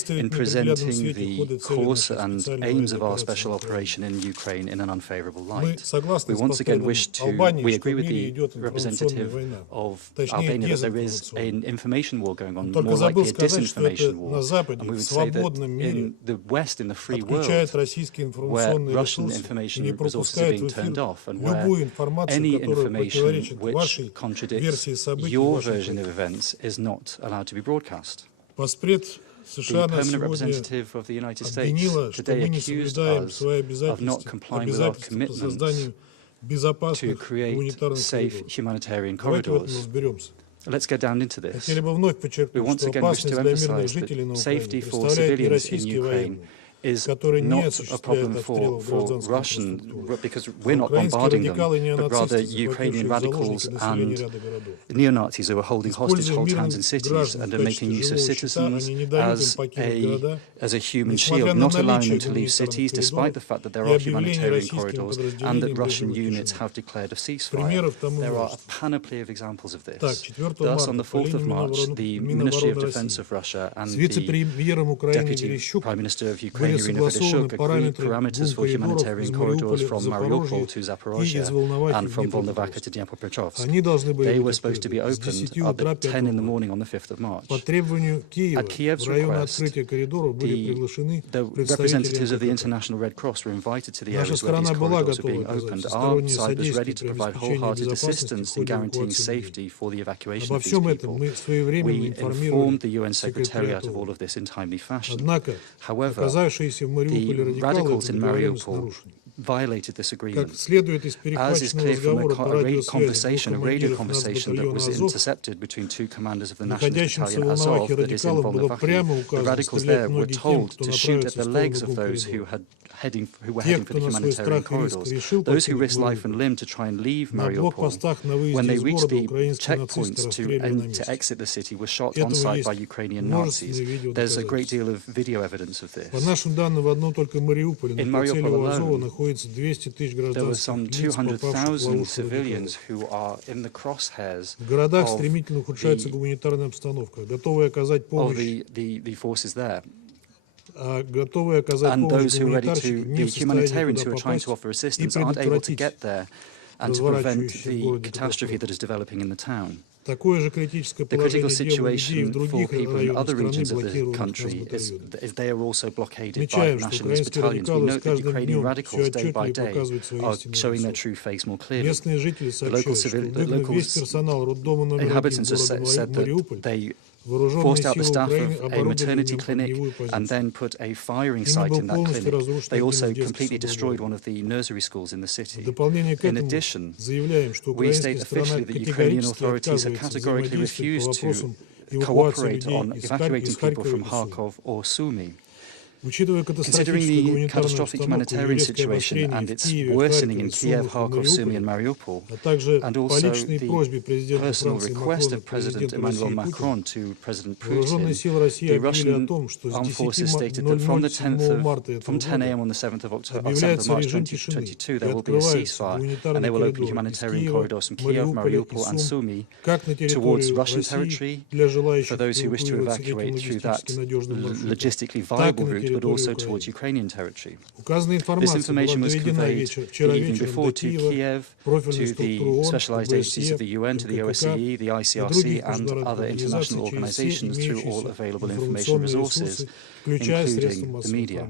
in presenting the course and aims of our special operation in Ukraine in an unfavorable light. We once again we agree with the representative of Albania that there is an information war going on, more likely a disinformation war, and we would say that in the West, in the free world, where Russian information resources are being turned off and where any information which contradicts your version of events is not allowed to be broadcast. The permanent representative of the United States today accused us of not complying with our commitments to create safe humanitarian corridors. Let's get down into this. We once again wish to emphasize that safety for civilians in Ukraine is not a problem for Russian, because we're not bombarding them, but rather Ukrainian radicals and neo-Nazis who are holding hostage whole towns and cities and are making use of citizens as a human shield, not allowing them to leave cities despite the fact that there are humanitarian corridors and that Russian units have declared a ceasefire. There are a panoply of examples of this. Thus, on the 4th of March, the Ministry of Defense of Russia and the Deputy Prime Minister of Ukraine, Refugee, agreed parameters for humanitarian corridors from Mariupol to Zaporozhye and from Volnovakha to Dnipropetrovsk. They were supposed to be opened at 10 in the morning on the 5th of March. At Kiev's request, the representatives of the International Red Cross were invited to the areas where these corridors were being opened. Our side was ready to provide wholehearted assistance in guaranteeing safety for the evacuation of these people. We informed the UN Secretariat of all of this in timely fashion. However, the radicals in Mariupol violated this agreement. As is clear from a radio conversation that was intercepted between two commanders of the Nationalist Battalion Azov that is in Volnovakha, the radicals there were told to shoot at the legs of those who were heading for the humanitarian corridors. Those who risked life and limb to try and leave Mariupol, when they reached the checkpoints to exit the city, were shot on sight by Ukrainian Nazis. There's a great deal of video evidence of this. In Mariupol alone, there were some 200,000 civilians who are in the crosshairs of the forces there. And those who are ready to, the humanitarians who are trying to offer assistance aren't able to get there and to prevent the catastrophe that is developing in the town. The critical situation for people in other regions of the country is they are also blockaded by nationalist battalions. We note that Ukrainian radicals, day by day, are showing their true face more clearly. The local inhabitants have said that they forced out the staff of a maternity clinic and then put a firing site in that clinic. They also completely destroyed one of the nursery schools in the city. In addition, we state officially that Ukrainian authorities have categorically refused to cooperate on evacuating people from Kharkov or Sumy. Considering the catastrophic humanitarian situation and its worsening in Kiev, Kharkov, Sumy and Mariupol, and also the personal request of President Emmanuel Macron to President Putin, the Russian armed forces stated that from 10 a.m. on the 7th of March 2022, there will be a ceasefire and they will open humanitarian corridors from Kiev, Mariupol and Sumy towards Russian territory for those who wish to evacuate through that logistically viable route, but also towards Ukrainian territory. This information was conveyed the evening before to Kiev, to the specialized agencies of the UN, to the OSCE, the ICRC, and other international organizations through all available information resources, including the media.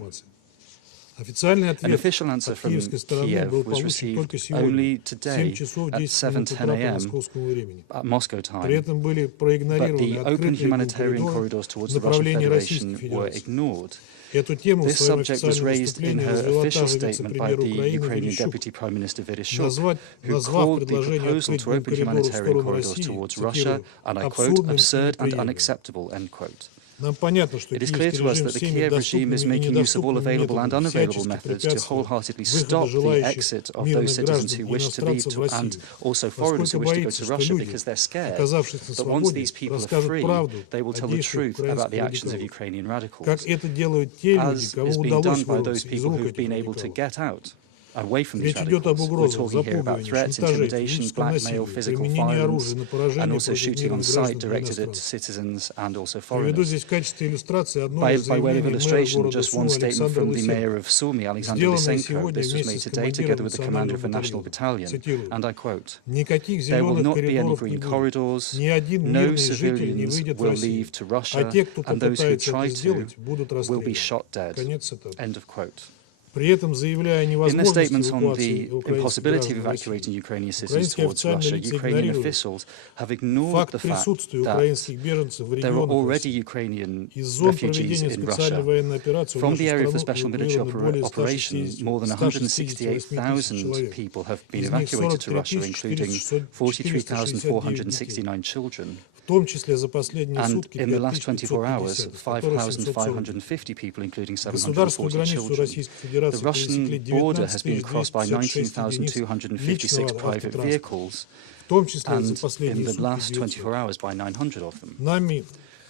An official answer from Kiev was received only today at 7:10 a.m. at Moscow time, but the open humanitarian corridors towards the Russian Federation were ignored. This subject was raised in her official statement by the Ukrainian Deputy Prime Minister Vereshchuk, who called the proposal to open humanitarian corridors towards Russia, and I quote, absurd and unacceptable, end quote. It is clear to us that the Kiev regime is making use of all available and unavailable methods to wholeheartedly stop the exit of those citizens who wish to leave and also foreigners who wish to go to Russia because they're scared that once these people are free, they will tell the truth about the actions of Ukrainian radicals, as is being done by those people who've been able to get out away from these radicals. We're talking here about threats, intimidation, blackmail, physical violence, and also shooting on sight directed at citizens and also foreigners. By way of illustration, just one statement from the mayor of Sumy, Alexander Lysenko. This was made today together with the commander of the National Battalion, and I quote, "There will not be any green corridors, no civilians will leave to Russia, and those who try to will be shot dead." End of quote. In their statements on the impossibility of evacuating Ukrainian citizens towards Russia, Ukrainian officials have ignored the fact that there are already Ukrainian refugees in Russia. From the area of the special military operation, more than 168,000 people have been evacuated to Russia, including 43,469 children. And in the last 24 hours, 5,550 people, including 740 children. The Russian border has been crossed by 19,256 private vehicles, and in the last 24 hours by 900 of them.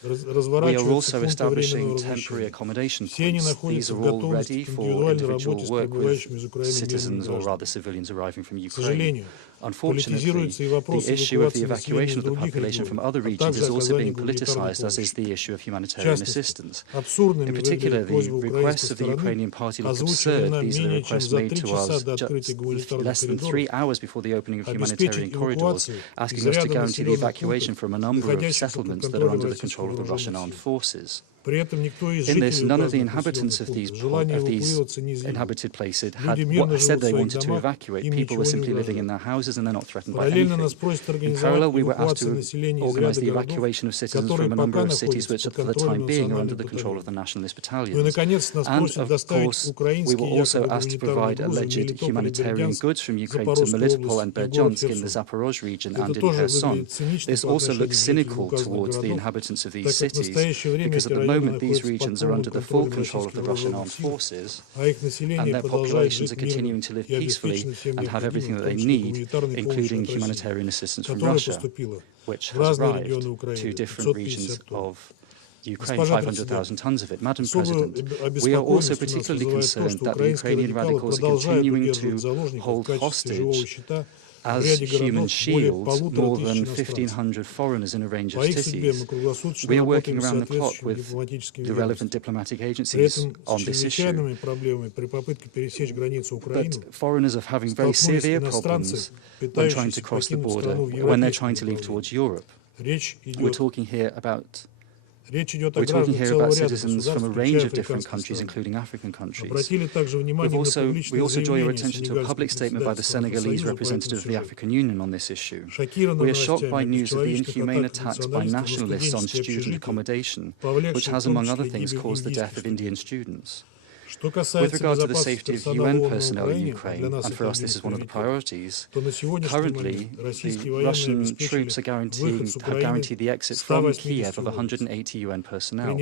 We are also establishing temporary accommodation points. These are all ready for individual work with citizens, or rather civilians, arriving from Ukraine. Unfortunately, the issue of the evacuation of the population from other regions is also being politicized, as is the issue of humanitarian assistance. In particular, the requests of the Ukrainian party look absurd. These are the requests made to us just less than 3 hours before the opening of humanitarian corridors, asking us to guarantee the evacuation from a number of settlements that are under the control of the Russian armed forces. In this, none of the inhabitants of these inhabited places had said they wanted to evacuate. People were simply living in their houses and they're not threatened by anything. In parallel, we were asked to organize the evacuation of citizens from a number of cities which, for the time being, are under the control of the nationalist battalions. And, of course, we were also asked to provide alleged humanitarian goods from Ukraine to Melitopol and Berdyansk in the Zaporozhye region and in Kherson. This also looks cynical towards the inhabitants of these cities, because at the moment these regions are under the full control of the Russian armed forces, and their populations are continuing to live peacefully and have everything that they need, including humanitarian assistance from Russia, which has arrived to different regions of Ukraine, 500,000 tons of it. Madam President, we are also particularly concerned that the Ukrainian radicals are continuing to hold hostage as human shields more than 1,500 foreigners in a range of cities. We are working around the clock with the relevant diplomatic agencies on this issue. But foreigners are having very severe problems when trying to cross the border, when they're trying to leave towards Europe. We're talking here about citizens from a range of different countries, including African countries. We also draw your attention to a public statement by the Senegalese representative of the African Union on this issue. We are shocked by news of the inhumane attacks by nationalists on student accommodation, which has, among other things, caused the death of Indian students. With regard to the safety of UN personnel in Ukraine, and for us this is one of the priorities, currently the Russian troops have guaranteed the exit from Kiev of 180 UN personnel.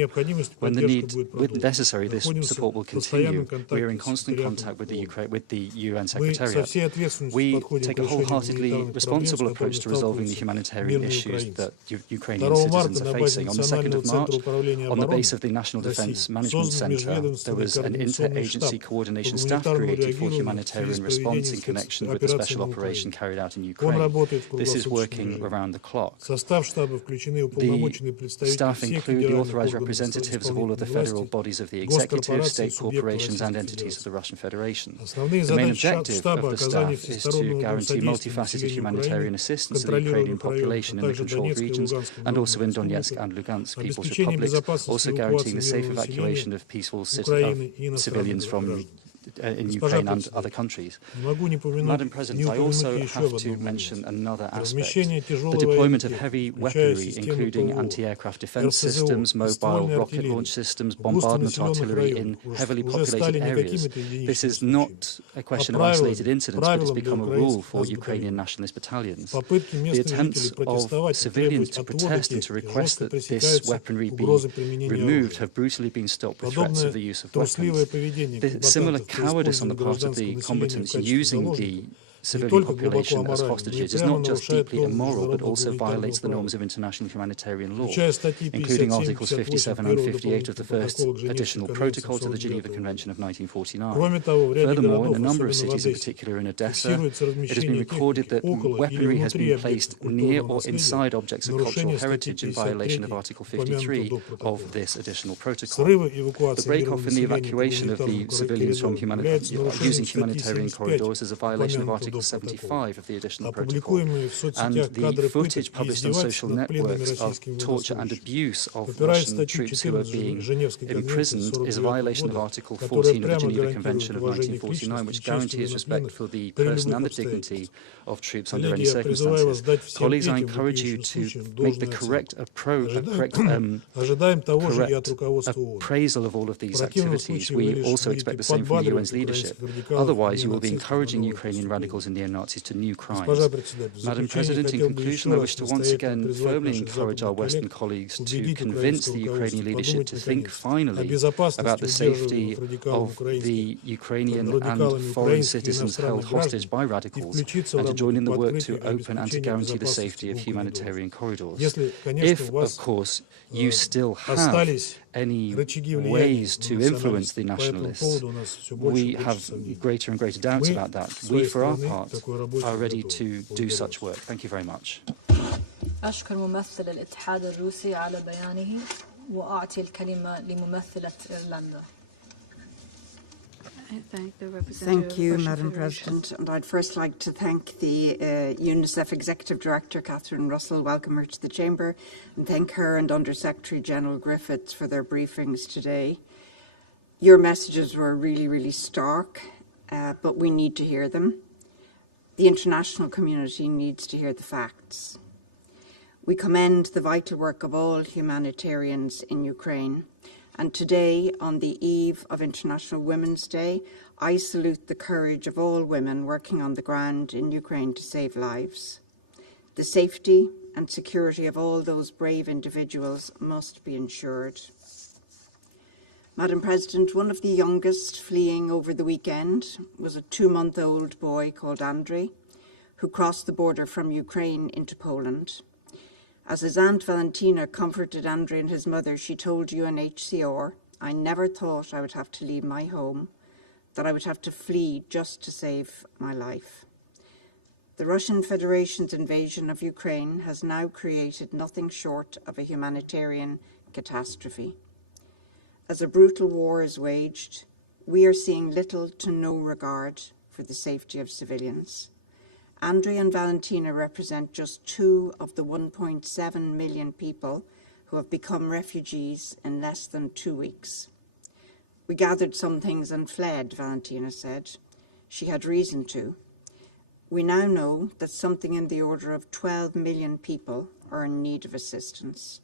When the need necessary, this support will continue. We are in constant contact with the UN Secretariat. We take a wholeheartedly responsible approach to resolving the humanitarian issues that Ukrainian citizens are facing. On the 2nd of March, on the base of the National Defense Management Center, there was an inter-agency coordination staff created for humanitarian response in connection with the special operation carried out in Ukraine. This is working around the clock. The staff include the authorized representatives of all of the federal bodies of the executive, state corporations and entities of the Russian Federation. The main objective of the staff is to guarantee multifaceted humanitarian assistance to the Ukrainian population in the controlled regions and also in Donetsk and Lugansk People's Republics, also guaranteeing the safe evacuation of peaceful civilians from in Ukraine and other countries. Madam President, I also have to mention another aspect, the deployment of heavy weaponry, including anti-aircraft defense systems, mobile rocket launch systems, bombardment artillery in heavily populated areas. This is not a question of isolated incidents, but it's become a rule for Ukrainian nationalist battalions. The attempts of civilians to protest and to request that this weaponry be removed have brutally been stopped with threats of the use of weapons. Similar cowardice on the part of the combatants using the civilian population as hostages is not just deeply immoral, but also violates the norms of international humanitarian law, including Articles 57 and 58 of the first additional protocol to the Geneva Convention of 1949. Furthermore, in a number of cities, in particular in Odessa, it has been recorded that weaponry has been placed near or inside objects of cultural heritage in violation of Article 53 of this additional protocol. The break-off in the evacuation of the civilians from using humanitarian corridors is a violation of Article Article 75 of the additional protocol, and the footage published on social networks of torture and abuse of Russian troops who are being imprisoned is a violation of Article 14 of the Geneva Convention of 1949, which guarantees respect for the person and the dignity of troops under any circumstances. Colleagues, I encourage you to make the correct appraisal of all of these activities. We also expect the same from the UN's leadership. Otherwise, you will be encouraging Ukrainian radicals and neo-Nazis to new crimes. Madam President, in conclusion, I wish to once again firmly encourage our Western colleagues to convince the Ukrainian leadership to think finally about the safety of the Ukrainian and foreign citizens held hostage by radicals, and to join in the work to open and to guarantee the safety of humanitarian corridors. If, of course, you still have any ways to influence the nationalists, we have greater and greater doubts about that. We, for our part, are ready to do such work. Thank you very much. أشكر ممثل الاتحاد الروسي على بيانه وأعطي الكلمة لممثلة إيرلندا. Thank you, Madam President. And I'd first like to thank the UNICEF Executive Director, Catherine Russell, welcome her to the Chamber, and thank her and Under Secretary General Griffiths for their briefings today. Your messages were really, really stark, but we need to hear them. The international community needs to hear the facts. We commend the vital work of all humanitarians in Ukraine. And today, on the eve of International Women's Day, I salute the courage of all women working on the ground in Ukraine to save lives. The safety and security of all those brave individuals must be ensured. Madam President, one of the youngest fleeing over the weekend was a 2-month-old boy called Andrei, who crossed the border from Ukraine into Poland. As his Aunt Valentina comforted Andrei and his mother, she told UNHCR, "I never thought I would have to leave my home, that I would have to flee just to save my life." The Russian Federation's invasion of Ukraine has now created nothing short of a humanitarian catastrophe. As a brutal war is waged, we are seeing little to no regard for the safety of civilians. Andrei and Valentina represent just 2 of the 1.7 million people who have become refugees in less than 2 weeks. "We gathered some things and fled," Valentina said. She had reason to. We now know that something in the order of 12 million people are in need of assistance.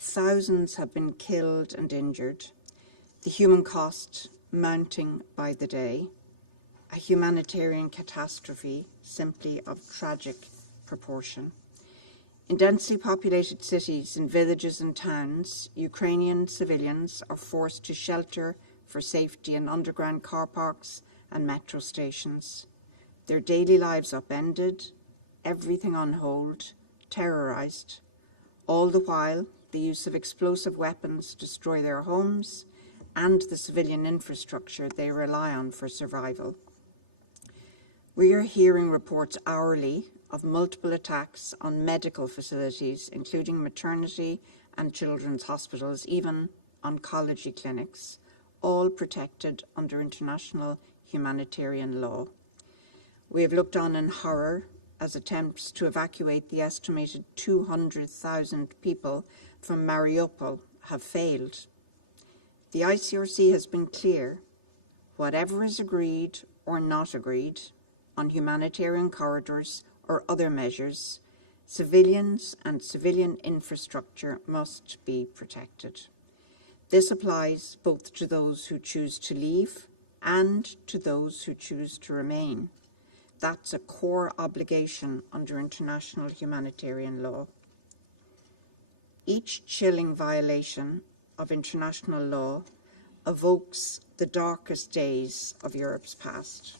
Thousands have been killed and injured, the human cost mounting by the day. A humanitarian catastrophe simply of tragic proportion. In densely populated cities and villages and towns, Ukrainian civilians are forced to shelter for safety in underground car parks and metro stations. Their daily lives upended, everything on hold, terrorized. All the while, the use of explosive weapons destroy their homes and the civilian infrastructure they rely on for survival. We are hearing reports hourly of multiple attacks on medical facilities, including maternity and children's hospitals, even oncology clinics, all protected under international humanitarian law. We have looked on in horror as attempts to evacuate the estimated 200,000 people from Mariupol have failed. The ICRC has been clear. Whatever is agreed or not agreed on humanitarian corridors or other measures, civilians and civilian infrastructure must be protected. This applies both to those who choose to leave and to those who choose to remain. That's a core obligation under international humanitarian law. Each chilling violation of international law evokes the darkest days of Europe's past.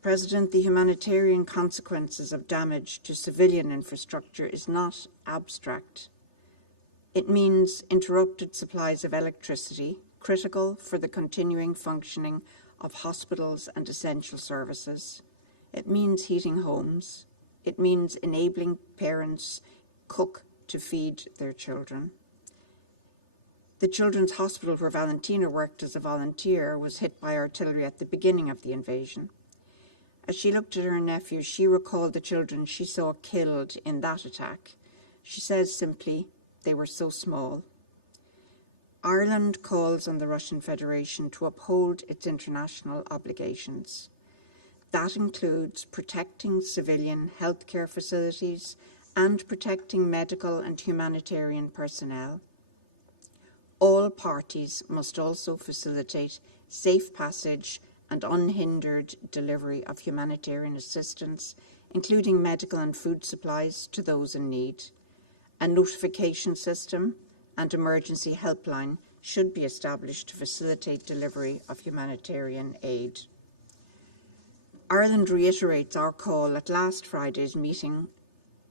President, the humanitarian consequences of damage to civilian infrastructure is not abstract. It means interrupted supplies of electricity, critical for the continuing functioning of hospitals and essential services. It means heating homes. It means enabling parents cook to feed their children. The Children's Hospital where Valentina worked as a volunteer was hit by artillery at the beginning of the invasion. As she looked at her nephew, she recalled the children she saw killed in that attack. She says simply, they were so small. Ireland calls on the Russian Federation to uphold its international obligations. That includes protecting civilian healthcare facilities and protecting medical and humanitarian personnel. All parties must also facilitate safe passage and unhindered delivery of humanitarian assistance, including medical and food supplies to those in need. A notification system and emergency helpline should be established to facilitate delivery of humanitarian aid. Ireland reiterates our call at last Friday's meeting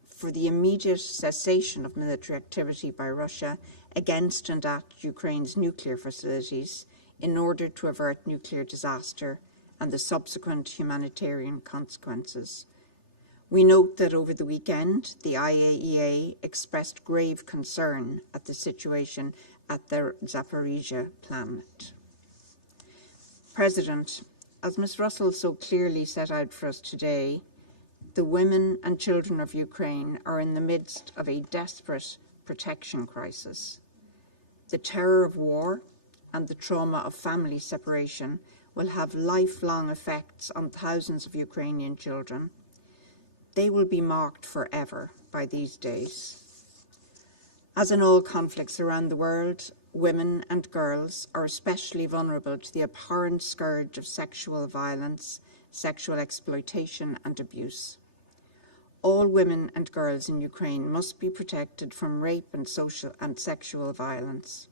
for the immediate cessation of military activity by Russia against and at Ukraine's nuclear facilities in order to avert nuclear disaster and the subsequent humanitarian consequences. We note that over the weekend, the IAEA expressed grave concern at the situation at the Zaporizhia plant. President, as Ms. Russell so clearly set out for us today, the women and children of Ukraine are in the midst of a desperate protection crisis. The terror of war and the trauma of family separation will have lifelong effects on thousands of Ukrainian children. They will be marked forever by these days. As in all conflicts around the world, women and girls are especially vulnerable to the abhorrent scourge of sexual violence, sexual exploitation and abuse. All women and girls in Ukraine must be protected from rape and sexual violence.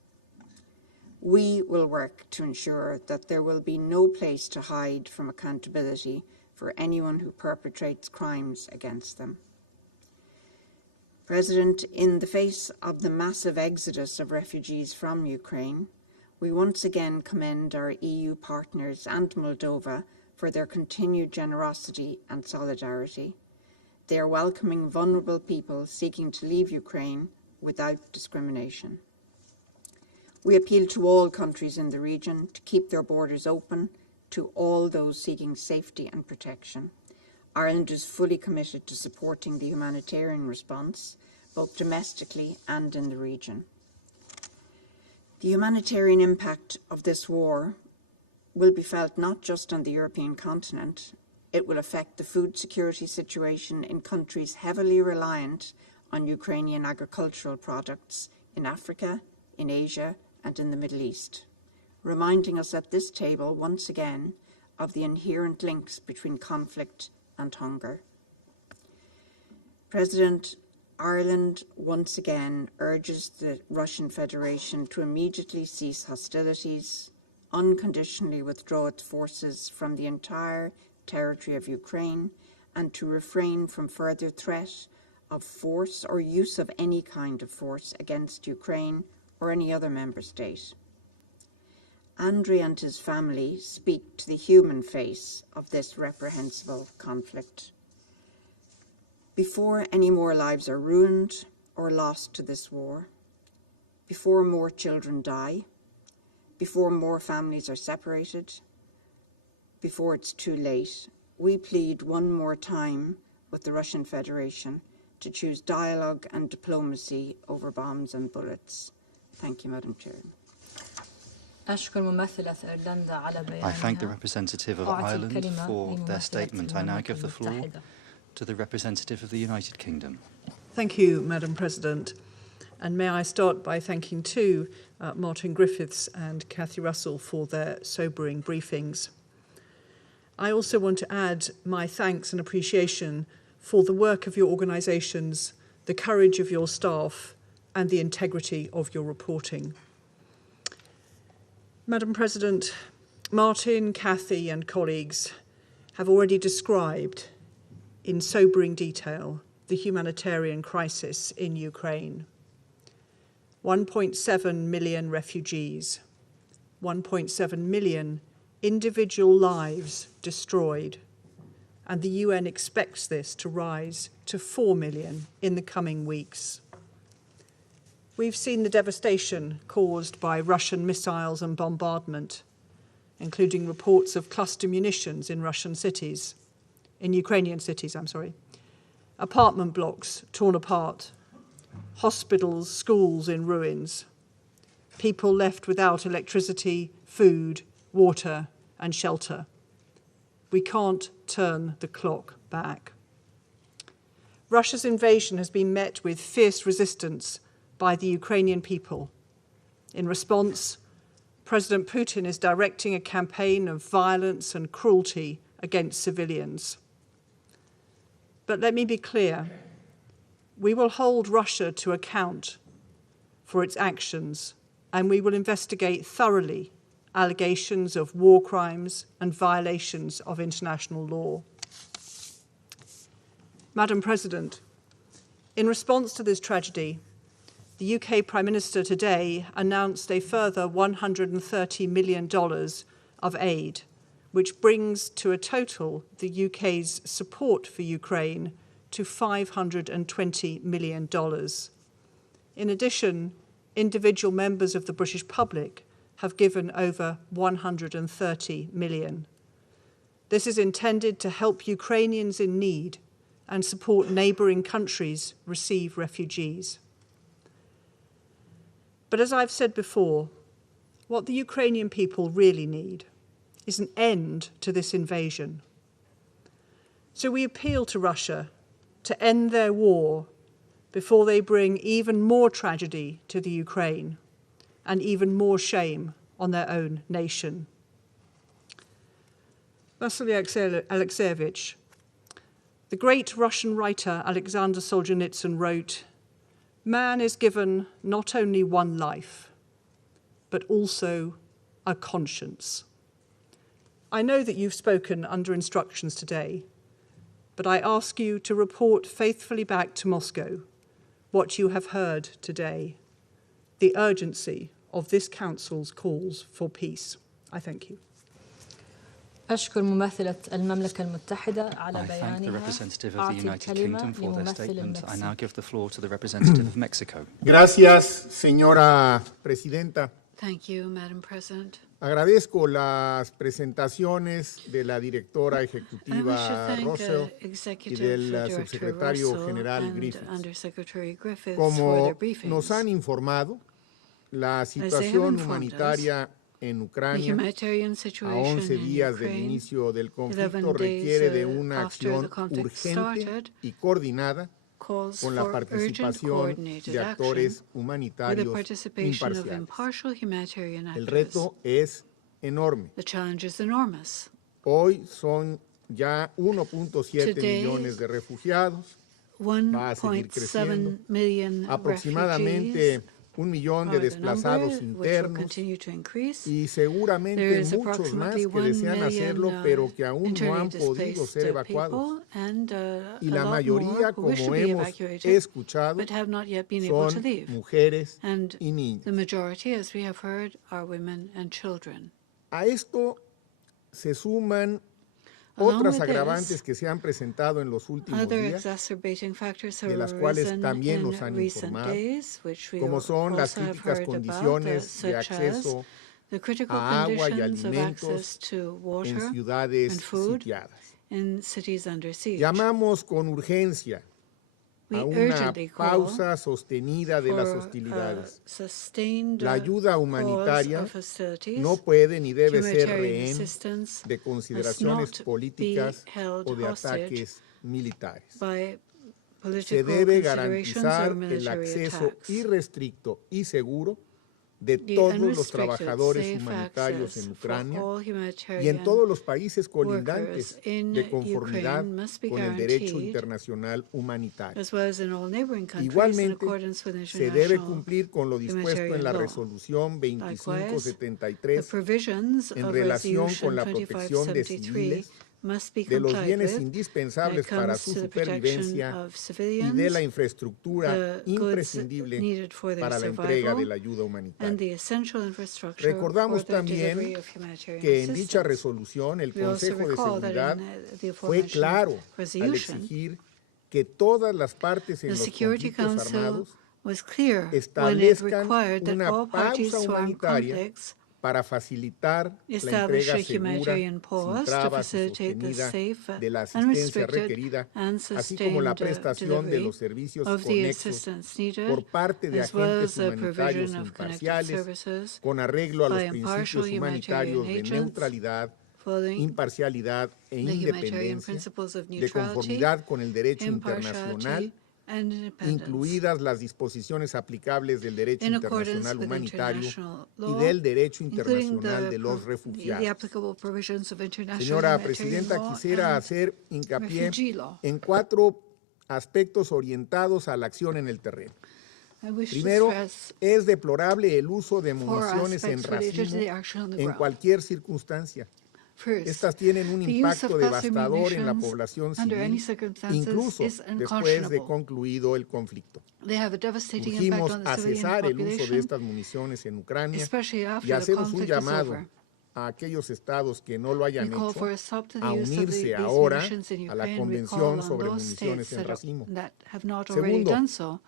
We will work to ensure that there will be no place to hide from accountability for anyone who perpetrates crimes against them. President, in the face of the massive exodus of refugees from Ukraine, we once again commend our EU partners and Moldova for their continued generosity and solidarity. They are welcoming vulnerable people seeking to leave Ukraine without discrimination. We appeal to all countries in the region to keep their borders open to all those seeking safety and protection. Ireland is fully committed to supporting the humanitarian response, both domestically and in the region. The humanitarian impact of this war will be felt not just on the European continent. It will affect the food security situation in countries heavily reliant on Ukrainian agricultural products in Africa, in Asia, and in the Middle East, reminding us at this table once again of the inherent links between conflict and hunger. President, Ireland once again urges the Russian Federation to immediately cease hostilities, unconditionally withdraw its forces from the entire territory of Ukraine, and to refrain from further threat of force or use of any kind of force against Ukraine or any other member state. Andrei and his family speak to the human face of this reprehensible conflict. Before any more lives are ruined or lost to this war, before more children die, before more families are separated, before it's too late, we plead one more time with the Russian Federation to choose dialogue and diplomacy over bombs and bullets. Thank you, Madam Chair. I thank the representative of Ireland for their statement. I now give the floor to the representative of the United Kingdom. Thank you, Madam President. And may I start by thanking too Martin Griffiths and Cathy Russell for their sobering briefings. I also want to add my thanks and appreciation for the work of your organisations, the courage of your staff, and the integrity of your reporting. Madam President, Martin, Cathy and colleagues have already described in sobering detail the humanitarian crisis in Ukraine. 1.7 million refugees, 1.7 million individual lives destroyed, and the UN expects this to rise to 4 million in the coming weeks. We've seen the devastation caused by Russian missiles and bombardment, including reports of cluster munitions in Russian cities. in Ukrainian cities, apartment blocks torn apart, hospitals, schools in ruins, people left without electricity, food, water, and shelter. We can't turn the clock back. Russia's invasion has been met with fierce resistance by the Ukrainian people. In response, President Putin is directing a campaign of violence and cruelty against civilians. But let me be clear, we will hold Russia to account for its actions, and we will investigate thoroughly allegations of war crimes and violations of international law. Madam President, in response to this tragedy, the UK Prime Minister today announced a further $130 million of aid, which brings to a total the UK's support for Ukraine to $520 million. In addition, individual members of the British public have given over $130 million. This is intended to help Ukrainians in need and support neighbouring countries receive refugees. But as I've said before, what the Ukrainian people really need is an end to this invasion. So we appeal to Russia to end their war before they bring even more tragedy to the Ukraine and even more shame on their own nation. Vasily Alexeyevich, the great Russian writer Alexander Solzhenitsyn wrote, "Man is given not only one life, but also a conscience." I know that you've spoken under instructions today, but I ask you to report faithfully back to Moscow what you have heard today, the urgency of this Council's calls for peace. I thank you. أشكر ممثلة المملكة المتحدة على I thank the بيانها. representative of the أعطي United الكلمة Kingdom for their لممثل statement. I المكسيك. now give the floor to the representative of Mexico. Gracias, señora presidenta. Thank you, Madam President. Agradezco las presentaciones de la directora I wish to ejecutiva thank Russell y Executive del Director subsecretario Russell general and Griffiths. Undersecretary Griffiths for Como their briefings. nos han informado, la As they have situación informed humanitaria en The Ucrania, humanitarian a situation 11 in días del Ukraine, inicio del 11 conflicto, days requiere de una after the acción conflict urgente started, y coordinada calls con la for urgent participación coordinated de actores action with the humanitarios participation of imparciales. impartial humanitarian El actors. reto es enorme. The challenge is enormous. Hoy son ya 1.7 Today, millones de refugiados, va a seguir 1.7 creciendo, million aproximadamente refugees 1 millón de are the desplazados number, which will internos continue to increase. y There seguramente is muchos más approximately que 1 desean hacerlo, million pero que aún no internally han podido ser displaced evacuados. people and Y a la lot mayoría, more who wish to como be hemos evacuated escuchado, but have not yet been able to son leave. mujeres And y niños. the majority, as we have heard, are women and children. A esto se suman Along otras with agravantes this, que se han presentado en los últimos other días, exacerbating factors de have las cuales arisen también in nos han recent informado, days, which we como son las also have críticas heard about, condiciones de such as acceso the critical a agua y conditions of alimentos access to en water ciudades and food sitiadas. in cities under siege. Llamamos con urgencia We a una urgently call pausa sostenida de las for hostilidades. sustained La ayuda pause humanitaria of hostilities. no puede ni debe ser Humanitarian rehén assistance de consideraciones must not políticas be held o de hostage ataques militares. by Se political debe considerations garantizar or el military acceso attacks. irrestricto y seguro de The todos los unrestricted, trabajadores safe humanitarios access en for Ucrania all y en humanitarian todos los países colindantes workers in de conformidad Ukraine must be con el derecho guaranteed, internacional humanitario. as well as in all neighboring countries, in Igualmente, accordance with se debe international cumplir con lo dispuesto en la humanitarian law. resolución Likewise, the 2573 provisions en of relación Resolution con la protección de 2573 civiles, must be de los complied bienes with when it indispensables para comes su to the protection supervivencia of y civilians, de la infraestructura the goods imprescindible needed for their para la entrega de survival, la ayuda and humanitaria. the essential infrastructure Recordamos for the delivery también of humanitarian que en dicha assistance. resolución el We also Consejo de recall that Seguridad in the fue aforementioned claro al resolution, exigir que todas las partes en the los Security conflictos Council armados was clear when it establezcan required that una all parties pausa to armed humanitaria conflicts para facilitar la establish entrega a segura, humanitarian sin pause to trabas y facilitate the sostenida safe, de la asistencia unrestricted, requerida, and así como la sustained prestación de delivery los servicios of the conexos assistance needed, por parte de as well agentes as the humanitarios provision of connected imparciales, services con arreglo a los by impartial principios humanitarian humanitarios de agents, neutralidad, following imparcialidad e the humanitarian independencia, principles of de neutrality, conformidad con el derecho impartiality, internacional, and independence, incluidas las disposiciones aplicables del derecho in accordance internacional with humanitario international y law, del derecho including internacional the de los the refugiados. applicable provisions of international Señora humanitarian Presidenta, law quisiera and hacer hincapié refugee law. en 4 aspectos orientados a la acción en el terreno. I wish to Primero, stress es deplorable el uso de 4 municiones en aspects related to racimo the action on the en ground. cualquier circunstancia. First, Estas tienen un the use impacto of cluster devastador en la munitions población under any civil, circumstances incluso is después de unconscionable. concluido el conflicto. They have a devastating impact Urgimos on the a civilian cesar el uso de population, estas municiones en Ucrania especially after y the hacemos un conflict is llamado over. a aquellos estados que no lo hayan We call hecho for a stop to the a use of unirse these ahora munitions in a la Ukraine. We Convención call on sobre those Municiones states en Racimo. that have not already Segundo, done so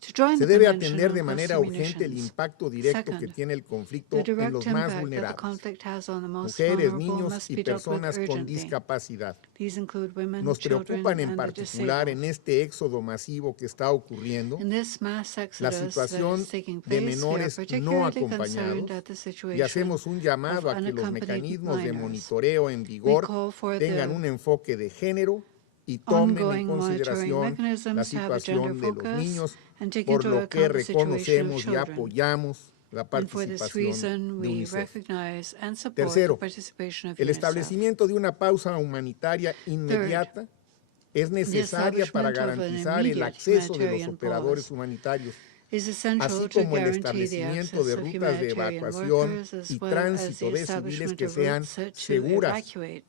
to join se the debe Convention atender on de manera Cluster urgente el Munitions. impacto directo que Second, tiene el conflicto the en direct los más impact that the vulnerables, conflict has on the most mujeres, vulnerable niños must y be dealt with personas con urgently. discapacidad. These include women, Nos children, preocupan en and the particular disabled. en este éxodo masivo que está ocurriendo In this mass la exodus that situación is taking de place, we are menores no particularly acompañados concerned at the y situation hacemos un llamado of a que los unaccompanied mecanismos de minors. monitoreo en We vigor call for tengan the un enfoque de género y tomen en ongoing monitoring consideración la mechanisms to have a gender situación de los focus niños, and take por into lo que account the situation of reconocemos y children. apoyamos la And for this participación reason, de we Unicef. recognize and support Tercero, the participation of el UNICEF. establecimiento de una pausa humanitaria inmediata es necesaria para establishment of an garantizar el immediate acceso de los humanitarian operadores pause humanitarios, is essential así to como el guarantee the establecimiento de access of rutas de humanitarian evacuación workers as y well as tránsito the de civiles establishment que of sean routes to seguras. evacuate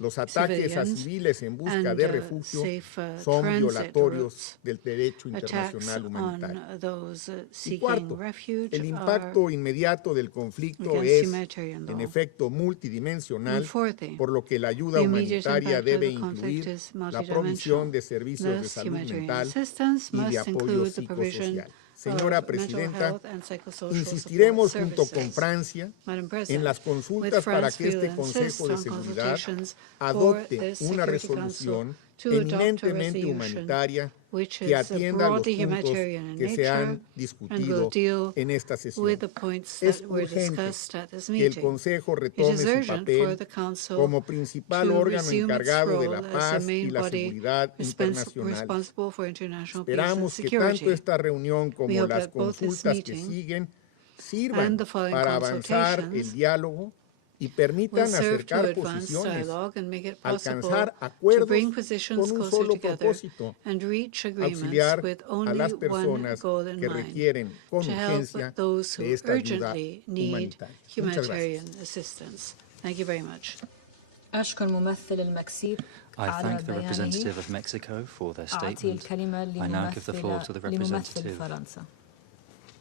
Los ataques a civilians civiles en busca and de refugio safe son transit violatorios routes. del derecho Attacks internacional humanitario. on those Y seeking cuarto, refuge el impacto are inmediato del conflicto against es, humanitarian law. en efecto, multidimensional, And fourthly, por lo que la ayuda the immediate humanitaria impact of debe the conflict incluir is la provisión de servicios de Thus, salud humanitarian mental assistance y de must apoyo include the provision psicosocial. Señora of mental Presidenta, health and psychosocial insistiremos support junto con services. Francia Madam en President, las with consultas para France, que we este will Consejo insist de on Seguridad consultations for adopte the una Security resolución Council to adopt a eminentemente resolution humanitaria which que is atienda los broadly puntos humanitarian in que se han nature and will discutido deal en esta sesión. with the points Es that were urgente discussed at this que el meeting. Consejo It retome is su urgent for papel the Council como principal to órgano resume its encargado de la role as the paz y main la body seguridad internacional. responsible for international peace and Esperamos que security. tanto esta reunión We como hope las that both this consultas que meeting siguen sirvan and the following para avanzar consultations el diálogo y will permitan serve to acercar advance posiciones, dialogue and make it possible alcanzar to acuerdos bring positions con un closer solo together propósito: and reach agreements auxiliar with a only las one personas goal in que mind, requieren con to help urgencia those who de esta ayuda urgently need humanitaria. Muchas humanitarian gracias. assistance. Thank you very much. أشكر ممثل المكسيك I على thank the بيانه. representative of Mexico for their أعطي statement. الكلمة I now give the floor to the لممثل representative فرنسا.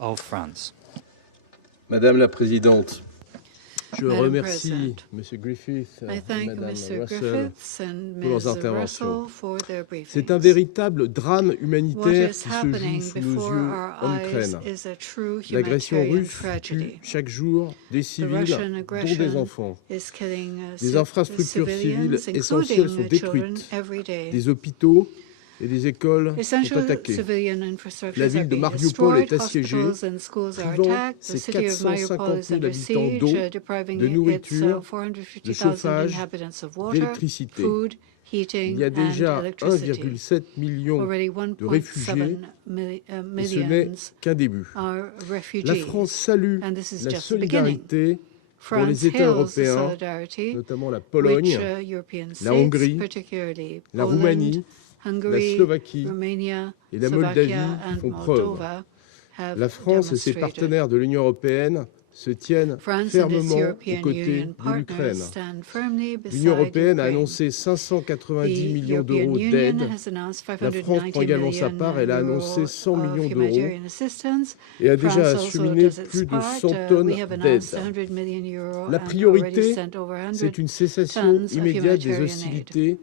of France. Madame la Présidente, je Madam remercie President, M. Griffiths I et thank Mme Mr. Russell Griffiths and pour leurs Ms. interventions. Russell for their briefings. C'est un véritable drame What humanitaire is qui se joue happening sous nos before yeux our en eyes Ukraine. is a true L'agression humanitarian russe tue tragedy. chaque jour des The civils, Russian dont des aggression enfants. is killing Des infrastructures civiles civilians, essentielles sont including children, détruites. every day. Des hôpitaux et des écoles sont Essential attaqués. civilian infrastructures La are ville de being Mariupol est destroyed, assiégée, hospitals and schools are privant attacked, the ses city of Mariupol is 450 000 under habitants siege, d'eau, depriving de its nourriture, de 450,000 chauffage, inhabitants of water, d'électricité. food, Il heating y a and déjà electricity. 1,7 million Already de réfugiés 1.7 et ce n'est millions qu'un début. are La refugees. France salue And this is la just the beginning. solidarité pour France les États hails the européens, solidarity notamment la which Pologne, European la states, Hongrie, particularly la Poland, Roumanie, Hungary, la Slovaquie Romania, et la Slovakia, Moldavie and font preuve. Moldova have La France et ses demonstrated. partenaires de l'Union européenne se tiennent France and its fermement aux European côtés Union de partners l'Ukraine. stand firmly beside L'Union européenne a Ukraine. annoncé 590 The millions European d'euros Union d'aide. has announced La 590 France prend également sa part. Elle a annoncé 100 millions d'euros humanitarian assistance. et a France déjà also acheminé does its plus de part. 100 tonnes We have announced d'aide. 100 million euro La and already priorité, sent over 100 c'est une cessation tons of immédiate des humanitarian aid. hostilités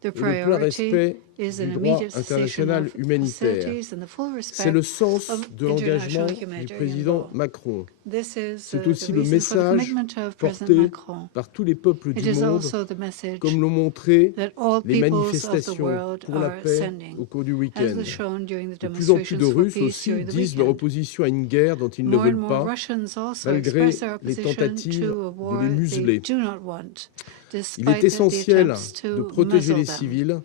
The et le plein priority respect is du an droit immediate cessation international of humanitaire. hostilities and the full C'est respect le sens of de l'engagement international du humanitarian président law. Macron. This is C'est the aussi le reason for the message commitment of President porté Macron. par tous les peuples It du is monde, also the message comme l'ont montré that all les peoples of the manifestations world pour la are paix sending, au cours du as week-end. was shown during the De plus en plus de demonstrations for Russes peace aussi during the disent leur weekend. opposition à une guerre dont ils ne More and veulent more pas, Russians also malgré express their les opposition tentatives to a de war les they museler. do not want, Il despite est essentiel the attempts de to protéger muzzle les them. civils,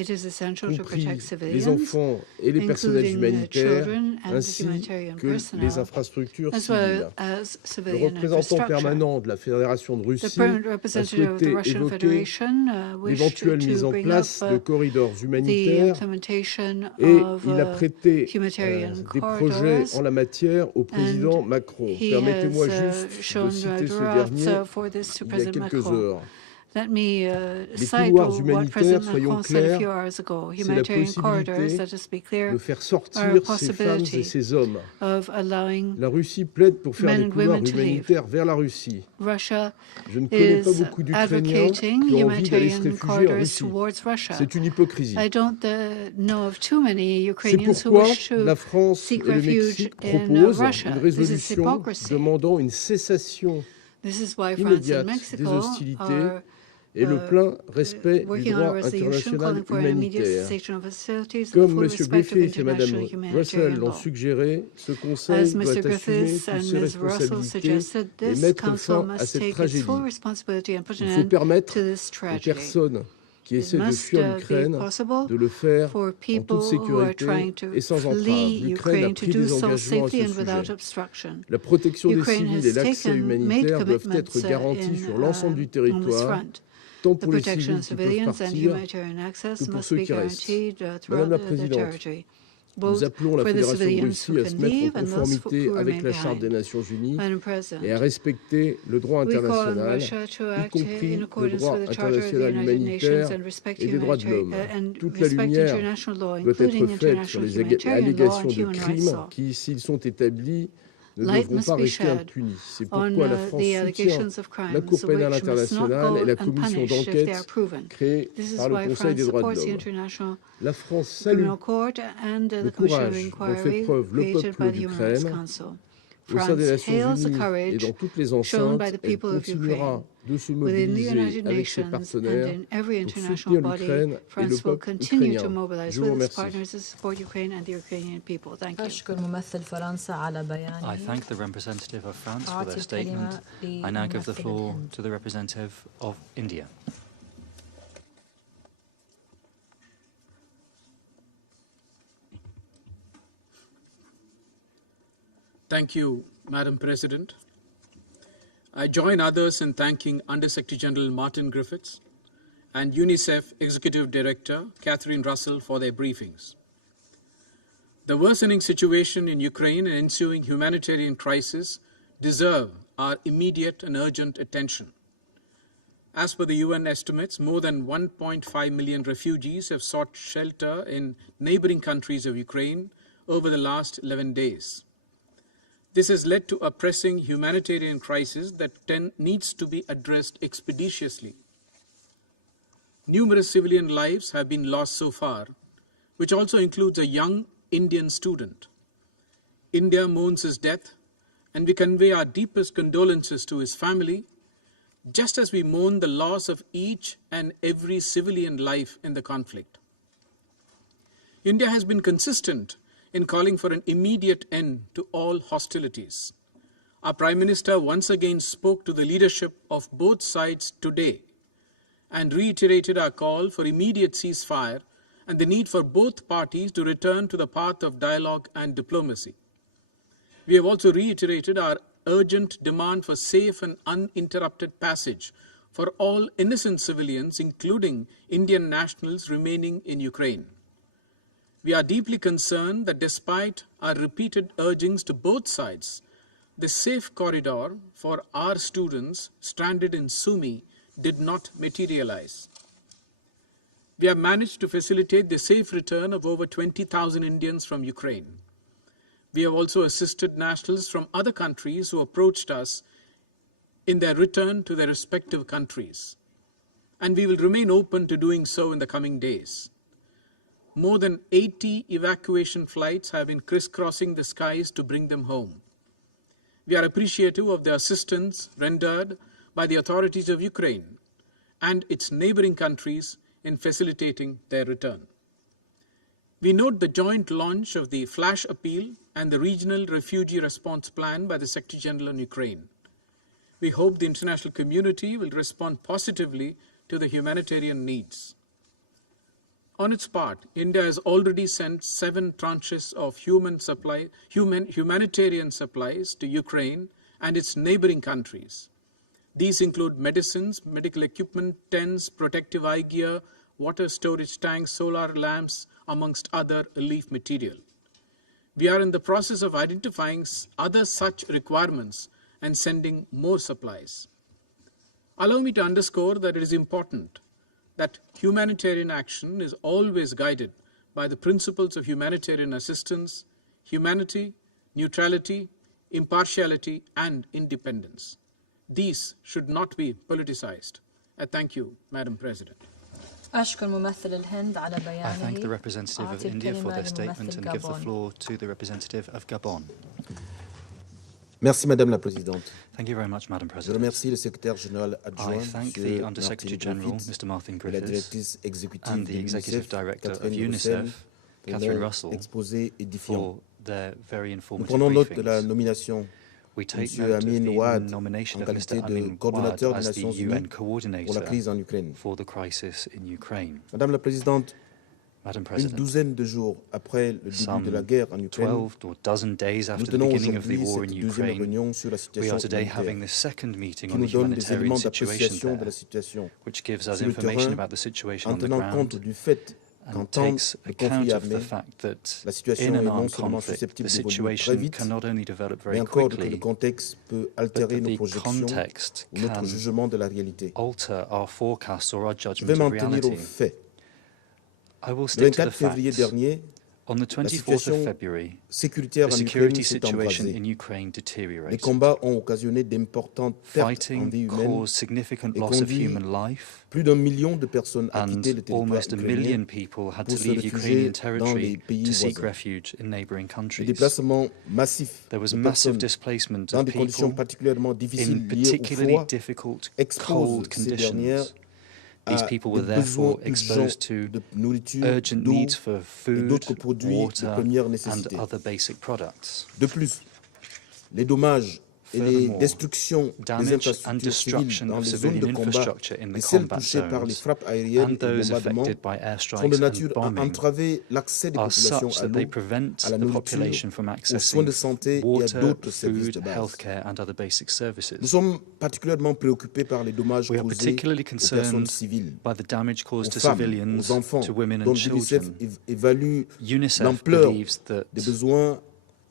It is essential to compris protect civilians, les enfants et les personnels including humanitaires, children and ainsi humanitarian que personnel, les infrastructures as well civiles. as Le civilian représentant infrastructure. permanent de la Fédération de The Russie permanent a representative of the souhaité Russian évoquer Federation wished l'éventuelle mise to en bring place up de corridors the humanitaires implementation et of il a prêté humanitarian des projets corridors, en la matière au président and Macron. he Permettez-moi has juste de shown citer ce drafts dernier for this to il y a President quelques Macron. heures. Let me Les cite couloirs what humanitaires, President soyons Macron said a few clairs, hours ago. c'est la Humanitarian corridors, possibilité let us be clear, de faire are a sortir ces femmes et possibility ces hommes. of allowing La Russie plaide pour faire men des and couloirs women to leave. humanitaires vers la Russie. Russia Je ne connais pas is beaucoup d'Ukrainiens advocating qui ont envie d'aller se humanitarian réfugier en corridors Russie. towards Russia. C'est une hypocrisie. I don't know of too many C'est Ukrainians who pourquoi wish to la France seek et le refuge Mexique in proposent Russia. une This is résolution hypocrisy. demandant une cessation This is why France and immédiate des Mexico hostilités are et le plein respect du working on a droit resolution international calling for an immediate humanitaire. cessation of hostilities and Comme full M. respect of Griffiths et Mme international Russell humanitarian l'ont law. suggéré, ce Conseil As doit Mr. assumer Griffiths toutes and ses Ms. Russell responsabilités suggested, et this mettre council fin à must cette take its tragédie. full responsibility and put Il an faut end permettre to this aux tragedy. personnes qui It essaient de must fuir be l'Ukraine possible de le faire for en people toute who are sécurité trying to et sans entrave. flee L'Ukraine a Ukraine to pris do des so engagements à safely ce and without sujet. obstruction. La protection des Ukraine civils has et l'accès made humanitaire doivent commitments être garantis sur l'ensemble du on this territoire, front. tant The pour les protection civils of qui peuvent civilians and partir humanitarian access que pour must ceux be qui restent. guaranteed Madame throughout la the Présidente, territory, nous both appelons la for the Fédération de civilians Russie who à se can mettre leave en and those conformité who avec remain la Charte des behind. Nations Unies Madam President, et à respecter le droit we call on international, Russia to y act compris in le accordance droit with the Charter of the international United Nations humanitaire and respect et des droits de l'homme. Toute la respect lumière international law, doit être including faite sur international les humanitarian law allégations and de human rights crimes law. qui, s'ils sont établis, ne Light devront must pas be rester shed impunis. C'est on pourquoi la France the soutient allegations of la crimes Cour pénale which must not internationale go et la commission unpunished if they d'enquête are proven. créée This is par le why Conseil des France droits de supports the l'homme. International La France salue Criminal Court and le the Commission of courage dont fait Inquiry preuve le created peuple by the Human Rights d'Ukraine Council. au sein France des Nations hails the Unies et courage dans toutes les shown enceintes. by the Elle people of continuera Ukraine. de se Within the mobiliser United avec ses Nations and partenaires in every pour international soutenir body, l'Ukraine et le France will peuple continue to ukrainien. mobilize Je vous with its remercie. partners to support Ukraine and the Ukrainian people. Thank you. أشكر ممثل فرنسا على بيانه. I thank the representative of France for أعطي their statement. الكلمة I now give the لممثل floor الهند. to the representative of India. Thank you, Madam President. I join others in thanking Under-Secretary General Martin Griffiths and Unicef Executive Director Catherine Russell for their briefings. The worsening situation in Ukraine and ensuing humanitarian crisis deserve our immediate and urgent attention. As per the UN estimates, more than 1.5 million refugees have sought shelter in neighboring countries of Ukraine over the last 11 days. This has led to a pressing humanitarian crisis that needs to be addressed expeditiously. Numerous civilian lives have been lost so far, which also includes a young Indian student. India mourns his death, and we convey our deepest condolences to his family, just as we mourn the loss of each and every civilian life in the conflict. India has been consistent in calling for an immediate end to all hostilities. Our Prime Minister once again spoke to the leadership of both sides today and reiterated our call for immediate ceasefire and the need for both parties to return to the path of dialogue and diplomacy. We have also reiterated our urgent demand for safe and uninterrupted passage for all innocent civilians, including Indian nationals remaining in Ukraine. We are deeply concerned that despite our repeated urgings to both sides, the safe corridor for our students stranded in Sumy did not materialize. We have managed to facilitate the safe return of over 20,000 Indians from Ukraine. We have also assisted nationals from other countries who approached us in their return to their respective countries. and we will remain open to doing so in the coming days. More than 80 evacuation flights have been crisscrossing the skies to bring them home. We are appreciative of the assistance rendered by the authorities of Ukraine and its neighboring countries in facilitating their return. We note the joint launch of the Flash Appeal and the Regional Refugee Response Plan by the Secretary General on Ukraine. We hope the international community will respond positively to the humanitarian needs. On its part, India has already sent 7 tranches of humanitarian supplies to Ukraine and its neighboring countries. These include medicines, medical equipment, tents, protective eye gear, water storage tanks, solar lamps, amongst other relief material. We are in the process of identifying other such requirements and sending more supplies. Allow me to underscore that it is important that humanitarian action is always guided by the principles of humanitarian assistance, humanity, neutrality, impartiality, and independence. These should not be politicized. I thank you, Madam President. I thank the representative of India for their statement and give the floor to the representative of Gabon. Merci, Madame la Présidente. Thank you very much, Madam Je President. remercie le secrétaire général adjoint, I thank the Undersecretary General, Mr. Martin la Griffiths, directrice exécutive and the de Executive Unicef, Director of Catherine Unicef, pour Catherine leur Russell, exposé édifiant. for their very Nous informative prenons note de la briefings. nomination We de take M. note of Amin the Ouad nomination en of qualité Mr. de Amin coordonnateur Ouad des as the Nations UN Unies pour la coordinator crise en Ukraine. for the crisis in Ukraine. Madame la Présidente, Madam une President, douzaine de jours après le début de la guerre en Ukraine, 12 or dozen days nous after the tenons beginning of the aujourd'hui war in cette deuxième Ukraine, réunion sur la we situation are today having humanitaire, the second meeting qui on the nous donne des humanitarian éléments situation d'appréciation de there, la situation which gives us sur le information terrain, about the situation en on the tenant compte ground du fait qu'en and temps takes de account conflit of the armé, fact that la situation in est an non armed seulement conflict, susceptible the d'évoluer très situation vite, can not only develop mais very encore que le quickly, contexte peut but altérer that nos the projections context ou notre can jugement de la réalité. alter our forecasts or our Je vais judgment m'en of tenir aux reality. faits. I will Le stick to the 24 février facts. dernier, On the la 24th of situation February, sécuritaire the en security Ukraine s'est situation embrasée. in Ukraine Les deteriorated. combats ont occasionné d'importantes pertes en Fighting vie humaine caused significant et loss of conduit human life, plus d'1 million de personnes à and quitter le territoire almost 1 million ukrainien people had pour to se leave Ukrainian réfugier dans les territory pays to seek voisins. refuge in neighboring Le countries. déplacement massif There was de massive personnes displacement dans of des conditions people particulièrement difficiles in liées au particularly froid difficult, expose cold ces dernières conditions. These à people des were besoins therefore exposed urgents to de nourriture, urgent d'eau needs for et food, d'autres produits de water, première and nécessité. other basic products. De plus, les dommages et les Furthermore, destructions des damage and infrastructures civiles destruction dans of les zones civilian de combat infrastructure in et the celles combat touchées par les zones frappes aériennes and et those bombardements affected by sont de airstrikes and nature à bombing entraver l'accès des are populations such à that they l'eau, prevent à la the nourriture, population from aux soins de accessing santé et à water, d'autres services food, de base. healthcare, and other basic services. Nous sommes particulièrement préoccupés par les dommages We are causés particularly aux personnes concerned civiles, by the damage aux caused to femmes, civilians, aux enfants, to women dont and l'UNICEF children. évalue UNICEF l'ampleur believes that des besoins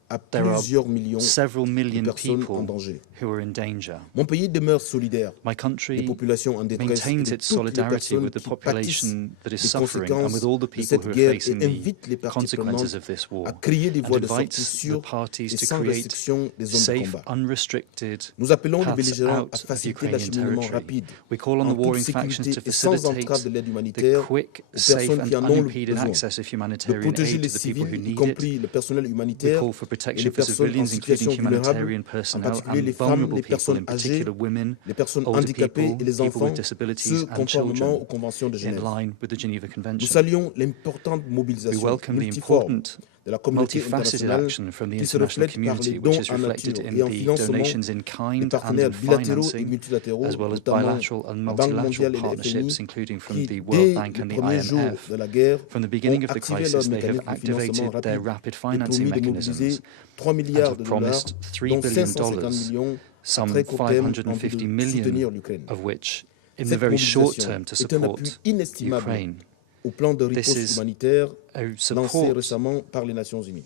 à there are plusieurs millions several de million personnes en people danger. who are in danger. Mon pays demeure solidaire My des country populations en détresse et maintains de its toutes les solidarity personnes with the qui pâtissent population that is des suffering and with all the conséquences de people cette who are guerre facing et the invite les parties consequences prenantes of this war à créer des and voies de sortie invites the sûres parties et to sans create restriction des zones de safe, combat. unrestricted Nous appelons les paths belligérants à out of faciliter Ukrainian l'acheminement territory. rapide We call on en the toute warring factions sécurité to et sans entrave facilitate de l'aide the humanitaire quick, aux safe personnes qui and en ont le unimpeded besoin, access of de humanitarian protéger aid les to the people who civils, y need compris it. le personnel We humanitaire call for et protection les for personnes en civilians, including situation vulnérable, humanitarian en personnel particulier and les femmes, vulnerable les people, personnes in âgées, particular women, les personnes older handicapées people, et les people enfants, with disabilities ceux and conformément children, aux conventions de in Genève. line with the Geneva Nous Convention. saluons l'importante We mobilisation welcome the multiforme important de la communauté multifaceted internationale action from the qui se international reflète par les community, dons which is en reflected nature in et en the financement donations in des kind and partenaires in bilatéraux et financing, multilatéraux, as well as notamment bilateral and la Banque multilateral mondiale et le partnerships, FMI, including from qui, the World dès Bank le and the premier jour IMF. de la guerre, From the ont beginning of the activé leur crisis, they have mécanisme de financement activated their rapide rapid et financing promis de mechanisms mobiliser 3 and milliards have de dollars, promised $3 dont billion, 550 millions à some très court terme en vue 550 de million soutenir l'Ukraine. of which in the Cette very short mobilisation term to est un appui support inestimable Ukraine. au plan de This riposte is humanitaire a lancé support. récemment par les Nations Unies.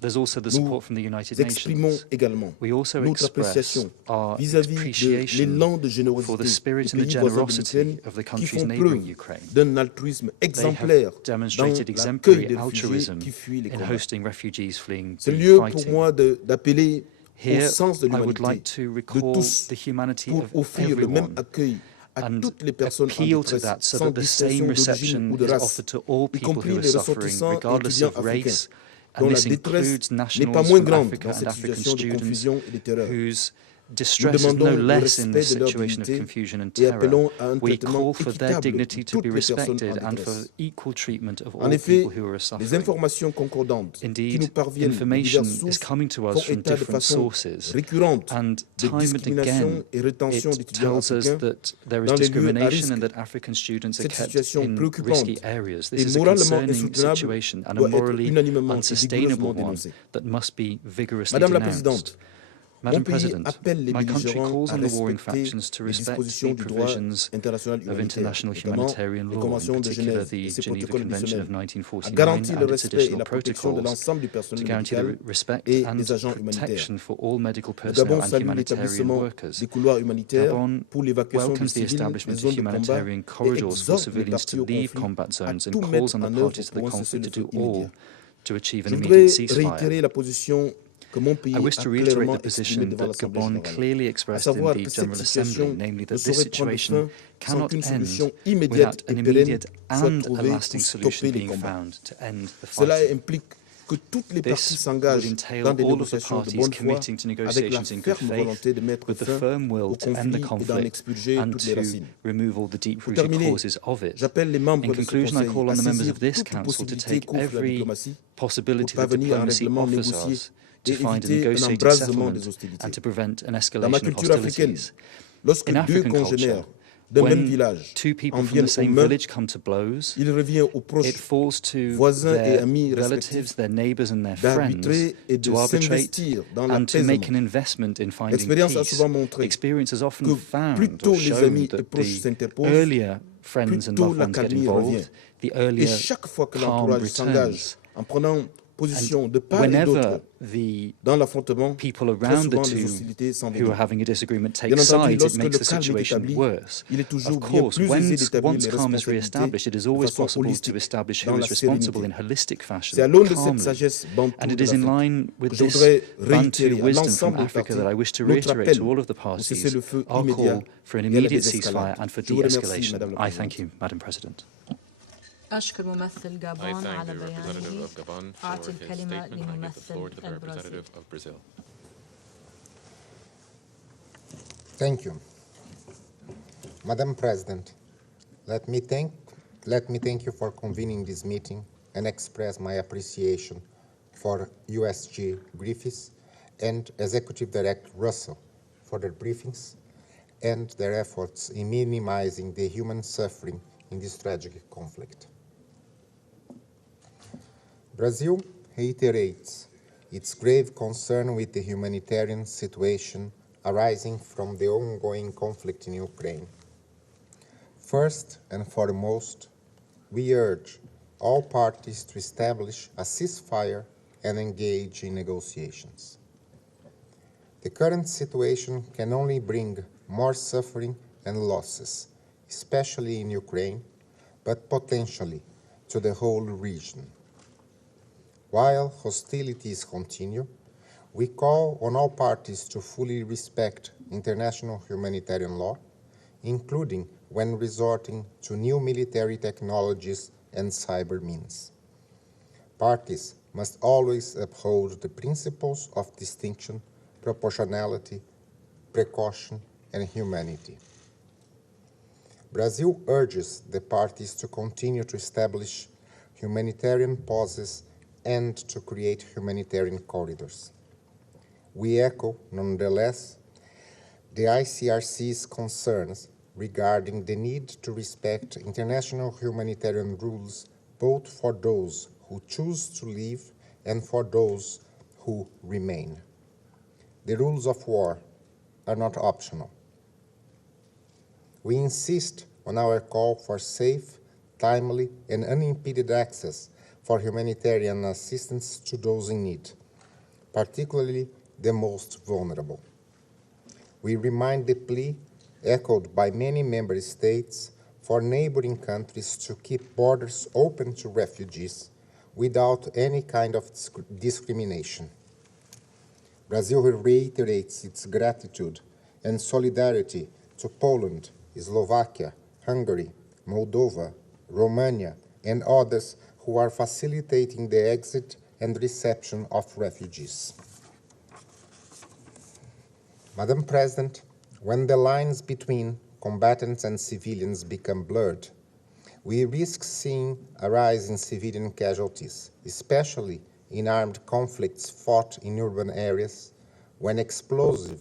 There's also the Nous support from the United exprimons Nations. également We also notre express appréciation our vis-à-vis de appreciation l'élan de for the générosité spirit des and the pays voisins de generosity l'Ukraine of the qui countries font neighboring preuve Ukraine. d'un altruisme They exemplaire have dans demonstrated l'accueil exemplary des réfugiés altruism qui fuient les in combats. hosting refugees fleeing C'est the le lieu pour fighting. moi d'appeler au Here, sens de I would l'humanité like to de recall tous the humanity pour of offrir le même everyone accueil and appeal to that so that the same reception is offered to all people who are suffering, regardless of race, and this includes nationals from Africa and African students whose distress is no less in this situation of confusion and terror. We call for their dignity to be respected and for equal treatment of all people who are suffering. Indeed, information is coming to us from different sources, and time and again it tells us that there is discrimination and that African students are kept in risky areas. This is a concerning situation and a morally unsustainable one that must be vigorously denounced. Madam President, my country calls on the warring factions to respect the provisions of international humanitarian law, in particular the Geneva Convention of 1949 and its additional protocols, to guarantee the respect and protection for all medical personnel and humanitarian workers. Gabon welcomes the establishment of humanitarian corridors for civilians to leave combat zones and calls on the parties to the conflict to do all to achieve an immediate ceasefire. I wish to reiterate the position that Gabon clearly expressed in the General Assembly, namely that this situation cannot end without an immediate and a lasting solution being found to end the fighting. This would entail all of the parties committing to negotiations in good faith, with the firm will to end the conflict and to remove all the deep-rooted causes of it. In conclusion, I call on the members of this Council to take every possibility that diplomacy offers us to find a negotiated settlement and to prevent an escalation of hostilities. In African culture, when two people from the same village come to blows, it falls to their relatives, their neighbours and their friends to arbitrate and to make an investment in finding peace. Experience has often found or shown that the earlier friends and loved ones get involved, the earlier calm returns. And whenever the people around the two who are having a disagreement take sides, it makes the situation worse. Of course, once calm is re-established, it is always possible to establish who is responsible in holistic fashion, calmly. And it is in line with this Bantu wisdom from Africa that I wish to reiterate to all of the parties our call for an immediate ceasefire and for de-escalation. I thank you, Madam President. أشكر ممثل غابون على بيانه. أعطي الكلمة لممثل البرازيل. Thank you. Madam President, let me thank you for convening this meeting and express my appreciation for USG Griffiths and Executive Director Russell for their briefings and their efforts in minimizing the human suffering in this tragic conflict. Brazil reiterates its grave concern with the humanitarian situation arising from the ongoing conflict in Ukraine. First and foremost, we urge all parties to establish a ceasefire and engage in negotiations. The current situation can only bring more suffering and losses, especially in Ukraine, but potentially to the whole region. While hostilities continue, we call on all parties to fully respect international humanitarian law, including when resorting to new military technologies and cyber means. Parties must always uphold the principles of distinction, proportionality, precaution, and humanity. Brazil urges the parties to continue to establish humanitarian pauses and to create humanitarian corridors. We echo, nonetheless, the ICRC's concerns regarding the need to respect international humanitarian rules both for those who choose to leave and for those who remain. The rules of war are not optional. We insist on our call for safe, timely, and unimpeded access for humanitarian assistance to those in need, particularly the most vulnerable. We remind the plea echoed by many member states for neighboring countries to keep borders open to refugees without any kind of discrimination. Brazil reiterates its gratitude and solidarity to Poland Slovakia, Hungary, Moldova, Romania, and others who are facilitating the exit and reception of refugees. Madam President, when the lines between combatants and civilians become blurred, we risk seeing a rise in civilian casualties, especially in armed conflicts fought in urban areas when explosive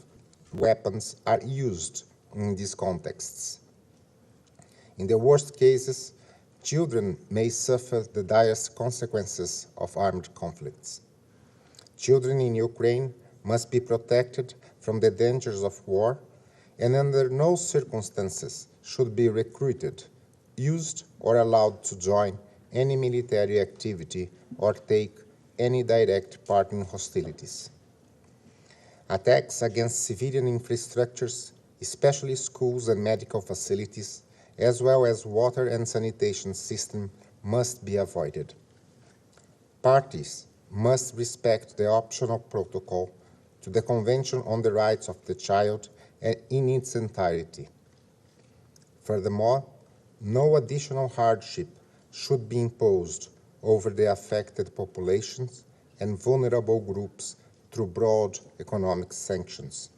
weapons are used in these contexts. In the worst cases, children may suffer the direst consequences of armed conflicts. Children in Ukraine must be protected from the dangers of war and under no circumstances should be recruited, used, or allowed to join any military activity or take any direct part in hostilities. Attacks against civilian infrastructures, especially schools and medical facilities, as well as water and sanitation systems, must be avoided. Parties must respect the optional protocol to the Convention on the Rights of the Child in its entirety. Furthermore, no additional hardship should be imposed over the affected populations and vulnerable groups through broad economic sanctions.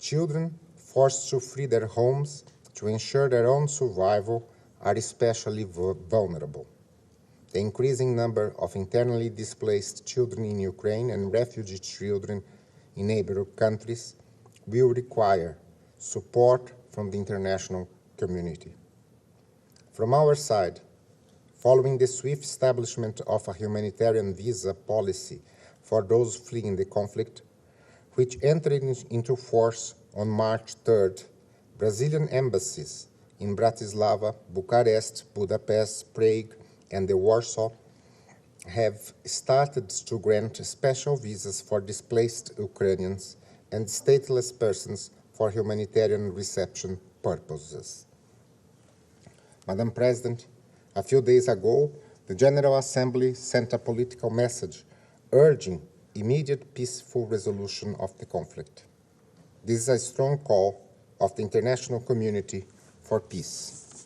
Children forced to flee their homes to ensure their own survival are especially vulnerable. The increasing number of internally displaced children in Ukraine and refugee children in neighboring countries will require support from the international community. From our side, following the swift establishment of a humanitarian visa policy for those fleeing the conflict, which entered into force on March 3rd, Brazilian embassies in Bratislava, Bucharest, Budapest, Prague, and Warsaw have started to grant special visas for displaced Ukrainians and stateless persons for humanitarian reception purposes. Madam President, a few days ago, the General Assembly sent a political message urging immediate peaceful resolution of the conflict. This is a strong call of the international community for peace.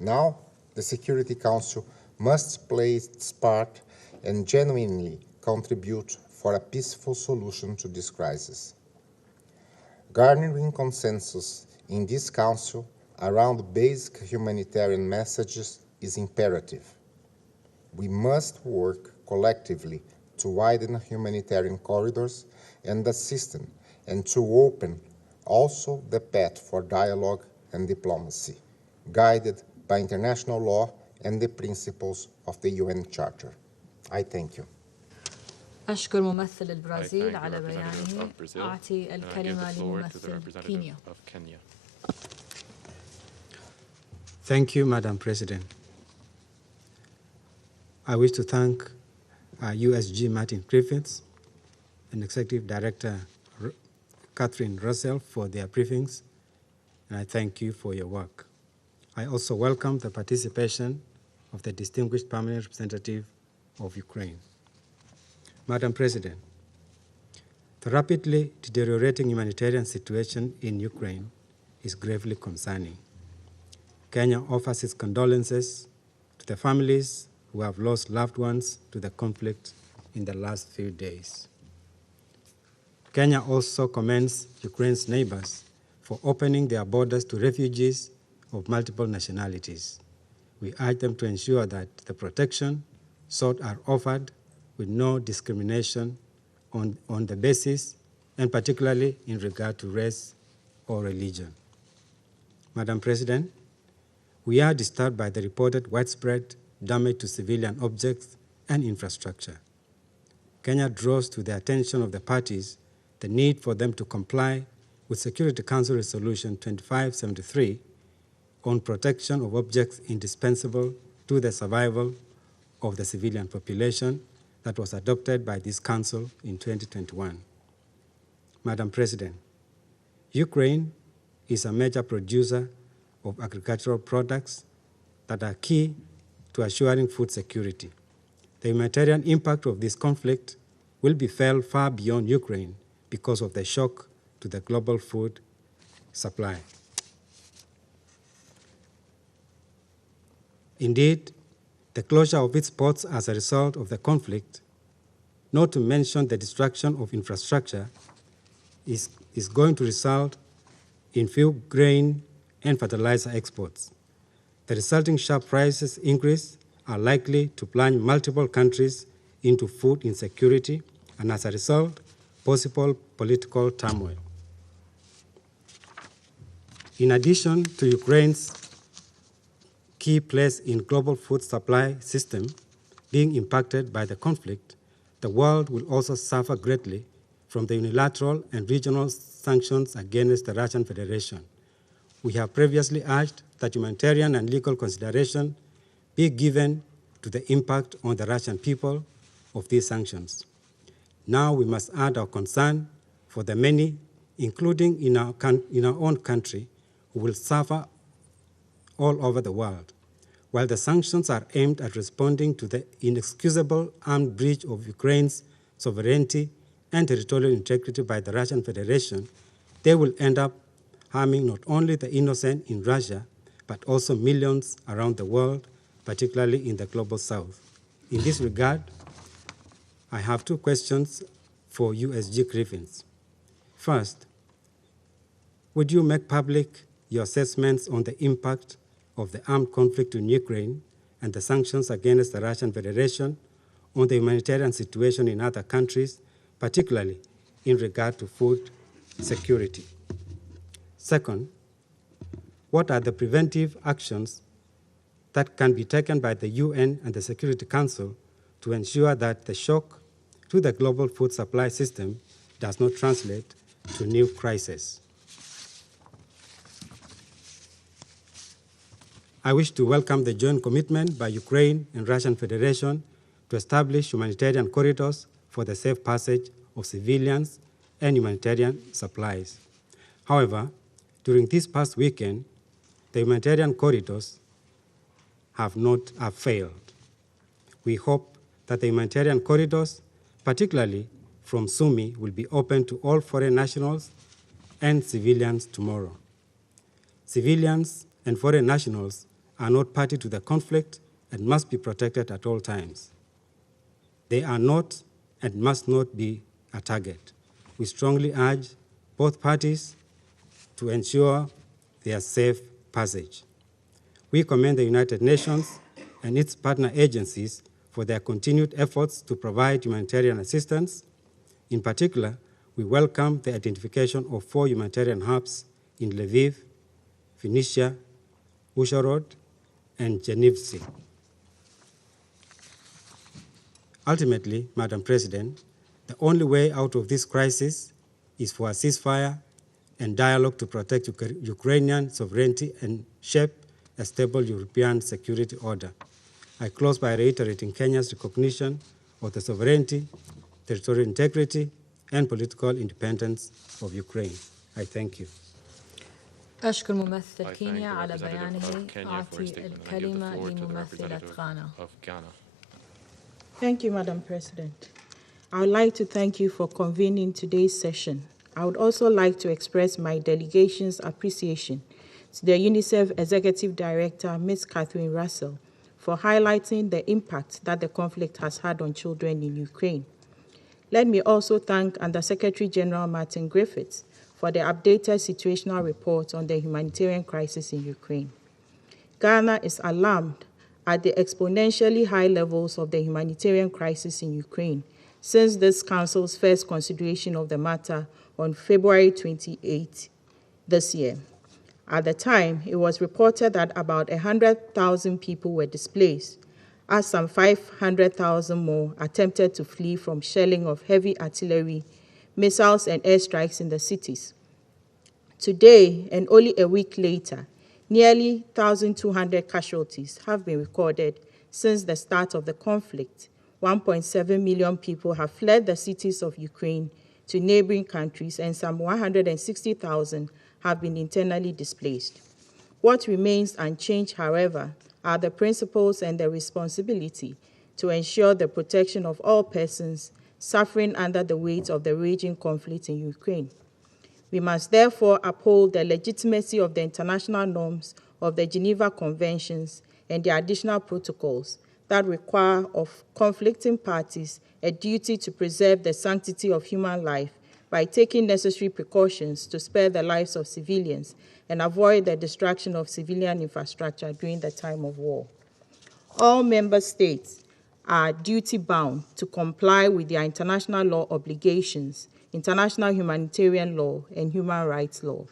Now, the Security Council must play its part and genuinely contribute for a peaceful solution to this crisis. Garnering consensus in this Council around basic humanitarian messages is imperative. We must work collectively to widen humanitarian corridors and assistance and to open also the path for dialogue and diplomacy, guided by international law and the principles of the UN Charter. I thank you. أشكر ممثل البرازيل على بيانه. أعطي الكلمة لممثل كينيا. Thank you, Madam President. I wish to thank USG Martin Griffiths and Executive Director Catherine Russell for their briefings, and I thank you for your work. I also welcome the participation of the distinguished permanent representative of Ukraine. Madam President, the rapidly deteriorating humanitarian situation in Ukraine is gravely concerning. Kenya offers its condolences to the families who have lost loved ones to the conflict in the last few days. Kenya also commends Ukraine's neighbors for opening their borders to refugees of multiple nationalities. We urge them to ensure that the protection sought are offered with no discrimination on the basis, and particularly in regard to race or religion. Madam President, we are disturbed by the reported widespread damage to civilian objects and infrastructure. Kenya draws to the attention of the parties the need for them to comply with Security Council Resolution 2573 on protection of objects indispensable to the survival of the civilian population that was adopted by this Council in 2021. Madam President, Ukraine is a major producer of agricultural products that are key to assuring food security. The humanitarian impact of this conflict will be felt far beyond Ukraine because of the shock to the global food supply. Indeed, the closure of its ports as a result of the conflict, not to mention the destruction of infrastructure, is going to result in few grain and fertilizer exports. The resulting sharp prices increase are likely to plunge multiple countries into food insecurity and, as a result, possible political turmoil. In addition to Ukraine's key place in global food supply system being impacted by the conflict, the world will also suffer greatly from the unilateral and regional sanctions against the Russian Federation. We have previously urged that humanitarian and legal consideration be given to the impact on the Russian people of these sanctions. Now we must add our concern for the many, including in our own country, who will suffer all over the world. While the sanctions are aimed at responding to the inexcusable armed breach of Ukraine's sovereignty and territorial integrity by the Russian Federation, they will end up harming not only the innocent in Russia, but also millions around the world, particularly in the global south. In this regard, I have two questions for USG Griffiths. First, would you make public your assessments on the impact of the armed conflict in Ukraine and the sanctions against the Russian Federation on the humanitarian situation in other countries, particularly in regard to food security? Second, what are the preventive actions that can be taken by the UN and the Security Council to ensure that the shock to the global food supply system does not translate to new crises? I wish to welcome the joint commitment by Ukraine and Russian Federation to establish humanitarian corridors for the safe passage of civilians and humanitarian supplies. However, during this past weekend, the humanitarian corridors have failed. We hope that the humanitarian corridors, particularly from Sumy, will be open to all foreign nationals and civilians tomorrow. Civilians and foreign nationals are not party to the conflict and must be protected at all times. They are not and must not be a target. We strongly urge both parties to ensure their safe passage. We commend the United Nations and its partner agencies for their continued efforts to provide humanitarian assistance. In particular, we welcome the identification of 4 humanitarian hubs in Lviv, Phoenicia, Uzhhorod, and Genevsky. Ultimately, Madam President, the only way out of this crisis is for a ceasefire and dialogue to protect Ukrainian sovereignty and shape a stable European security order. I close by reiterating Kenya's recognition of the sovereignty, territorial integrity, and political independence of Ukraine. I thank you. أشكر ممثل كينيا على بيانه. أعطي الكلمة لممثلة غانا. Thank you, Madam President. I would like to thank you for convening today's session. I would also like to express my delegation's appreciation to the UNICEF Executive Director, Ms. Catherine Russell, for highlighting the impact that the conflict has had on children in Ukraine. Let me also thank Under-Secretary General Martin Griffiths for the updated situational report on the humanitarian crisis in Ukraine. Ghana is alarmed at the exponentially high levels of the humanitarian crisis in Ukraine since this Council's first consideration of the matter on February 28 this year. At the time, it was reported that about 100,000 people were displaced, as some 500,000 more attempted to flee from shelling of heavy artillery, missiles, and airstrikes in the cities. Today, and only a week later, nearly 1,200 casualties have been recorded since the start of the conflict. 1.7 million people have fled the cities of Ukraine to neighboring countries, and some 160,000 have been internally displaced. What remains unchanged, however, are the principles and the responsibility to ensure the protection of all persons suffering under the weight of the raging conflict in Ukraine. We must therefore uphold the legitimacy of the international norms of the Geneva Conventions and the additional protocols that require of conflicting parties a duty to preserve the sanctity of human life by taking necessary precautions to spare the lives of civilians and avoid the destruction of civilian infrastructure during the time of war. All member states are duty-bound to comply with their international law obligations, international humanitarian law, and human rights law.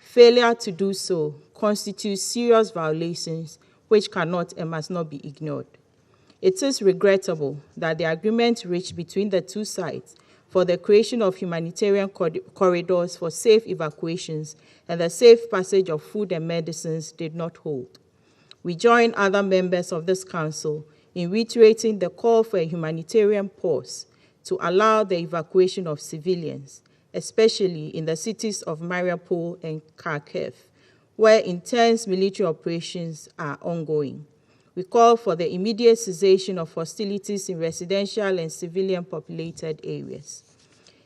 Failure to do so constitutes serious violations which cannot and must not be ignored. It is regrettable that the agreement reached between the two sides for the creation of humanitarian corridors for safe evacuations and the safe passage of food and medicines did not hold. We join other members of this Council in reiterating the call for a humanitarian pause to allow the evacuation of civilians, especially in the cities of Mariupol and Kharkiv, where intense military operations are ongoing. We call for the immediate cessation of hostilities in residential and civilian populated areas.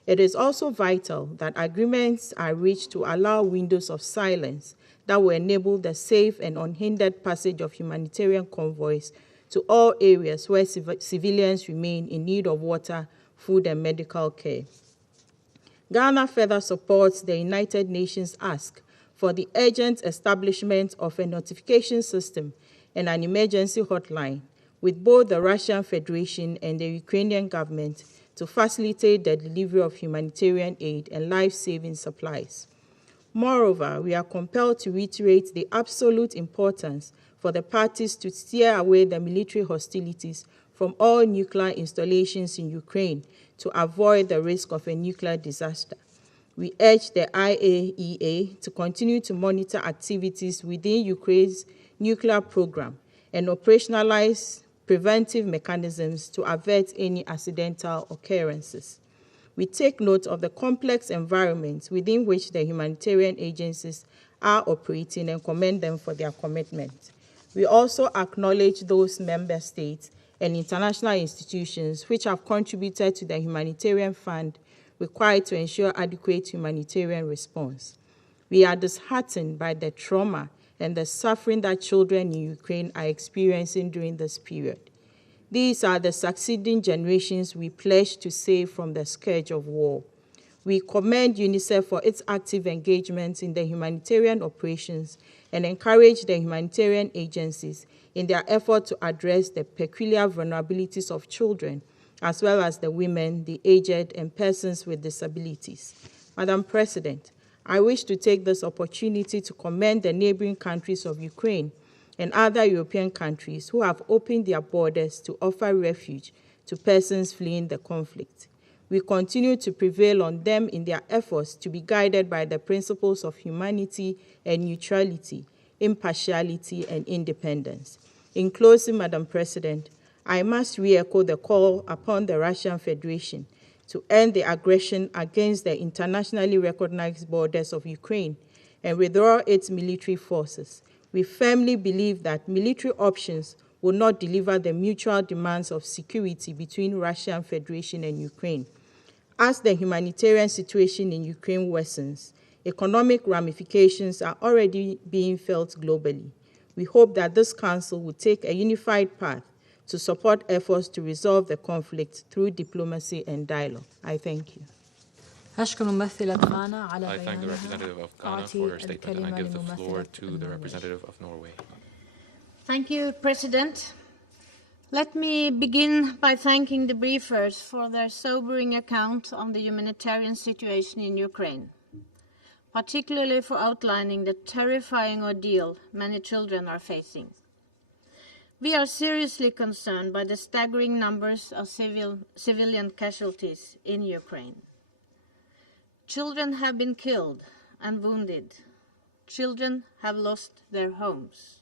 It is also vital that agreements are reached to allow windows of silence that will enable the safe and unhindered passage of humanitarian convoys to all areas where civilians remain in need of water, food, and medical care. Ghana further supports the United Nations ask for the urgent establishment of a notification system and an emergency hotline with both the Russian Federation and the Ukrainian government to facilitate the delivery of humanitarian aid and life-saving supplies. Moreover, we are compelled to reiterate the absolute importance for the parties to steer away the military hostilities from all nuclear installations in Ukraine to avoid the risk of a nuclear disaster. We urge the IAEA to continue to monitor activities within Ukraine's nuclear program and operationalize preventive mechanisms to avert any accidental occurrences. We take note of the complex environment within which the humanitarian agencies are operating and commend them for their commitment. We also acknowledge those member states and international institutions which have contributed to the humanitarian fund required to ensure adequate humanitarian response. We are disheartened by the trauma and the suffering that children in Ukraine are experiencing during this period. These are the succeeding generations we pledge to save from the scourge of war. We commend UNICEF for its active engagement in the humanitarian operations and encourage the humanitarian agencies in their effort to address the peculiar vulnerabilities of children, as well as the women, the aged, and persons with disabilities. Madam President, I wish to take this opportunity to commend the neighboring countries of Ukraine and other European countries who have opened their borders to offer refuge to persons fleeing the conflict. We continue to prevail on them in their efforts to be guided by the principles of humanity and neutrality, impartiality, and independence. In closing, Madam President, I must re-echo the call upon the Russian Federation to end the aggression against the internationally recognized borders of Ukraine and withdraw its military forces. We firmly believe that military options will not deliver the mutual demands of security between Russian Federation and Ukraine. As the humanitarian situation in Ukraine worsens, economic ramifications are already being felt globally. We hope that this Council will take a unified path to support efforts to resolve the conflict through diplomacy and dialogue. I thank you. I thank the representative of Ghana for her statement, and I give the floor to the representative of Norway. Thank you, President. Let me begin by thanking the briefers for their sobering account on the humanitarian situation in Ukraine, particularly for outlining the terrifying ordeal many children are facing. We are seriously concerned by the staggering numbers of civilian casualties in Ukraine. Children have been killed and wounded. Children have lost their homes.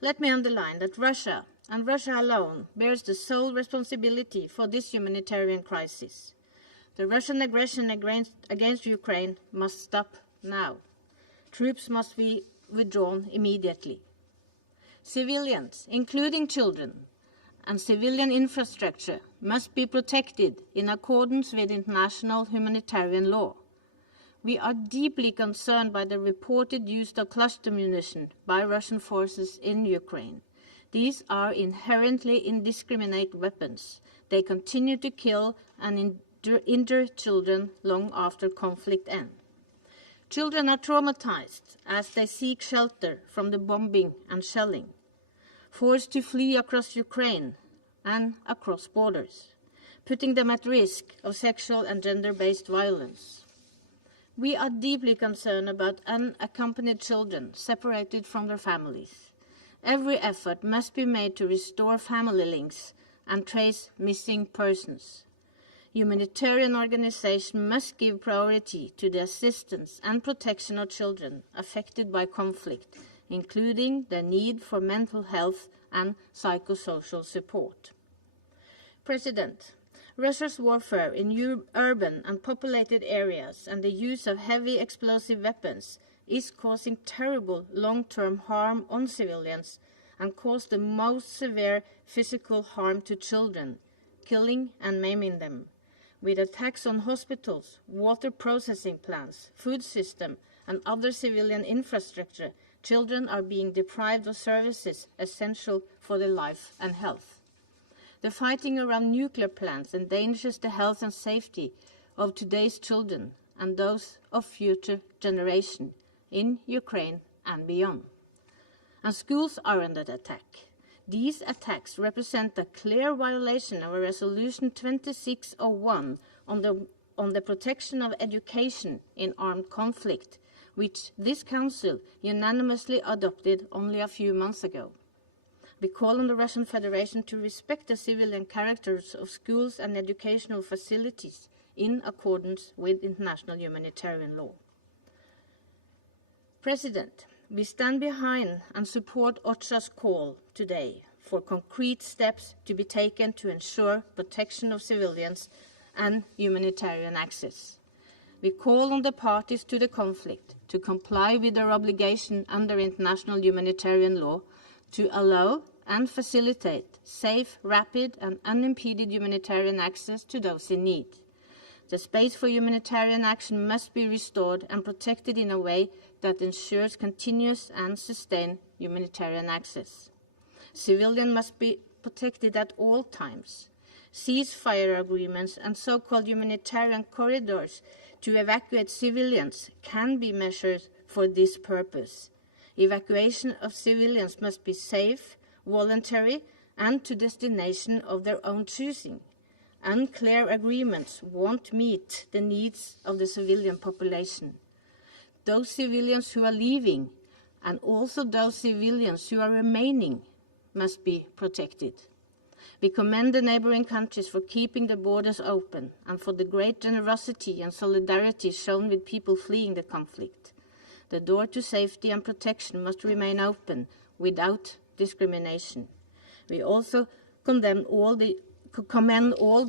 Let me underline that Russia, and Russia alone, bears the sole responsibility for this humanitarian crisis. The Russian aggression against Ukraine must stop now. Troops must be withdrawn immediately. Civilians, including children, and civilian infrastructure must be protected in accordance with international humanitarian law. We are deeply concerned by the reported use of cluster munition by Russian forces in Ukraine. These are inherently indiscriminate weapons. They continue to kill and injure children long after conflict ends. Children are traumatized as they seek shelter from the bombing and shelling, forced to flee across Ukraine and across borders, putting them at risk of sexual and gender-based violence. We are deeply concerned about unaccompanied children separated from their families. Every effort must be made to restore family links and trace missing persons. Humanitarian organizations must give priority to the assistance and protection of children affected by conflict, including their need for mental health and psychosocial support. President, Russia's warfare in urban and populated areas and the use of heavy explosive weapons is causing terrible long-term harm on civilians and cause the most severe physical harm to children, killing and maiming them. With attacks on hospitals, water processing plants, food system, and other civilian infrastructure, children are being deprived of services essential for their life and health. The fighting around nuclear plants endangers the health and safety of today's children and those of future generations in Ukraine and beyond. And schools are under attack. These attacks represent a clear violation of Resolution 2601 on the protection of education in armed conflict, which this Council unanimously adopted only a few months ago. We call on the Russian Federation to respect the civilian characters of schools and educational facilities in accordance with international humanitarian law. President, we stand behind and support OCHA's call today for concrete steps to be taken to ensure protection of civilians and humanitarian access. We call on the parties to the conflict to comply with their obligation under international humanitarian law to allow and facilitate safe, rapid, and unimpeded humanitarian access to those in need. The space for humanitarian action must be restored and protected in a way that ensures continuous and sustained humanitarian access. Civilians must be protected at all times. Ceasefire agreements and so-called humanitarian corridors to evacuate civilians can be measures for this purpose. Evacuation of civilians must be safe, voluntary, and to destination of their own choosing. Unclear agreements won't meet the needs of the civilian population. Those civilians who are leaving and also those civilians who are remaining must be protected. We commend the neighboring countries for keeping the borders open and for the great generosity and solidarity shown with people fleeing the conflict. The door to safety and protection must remain open without discrimination. We also commend all the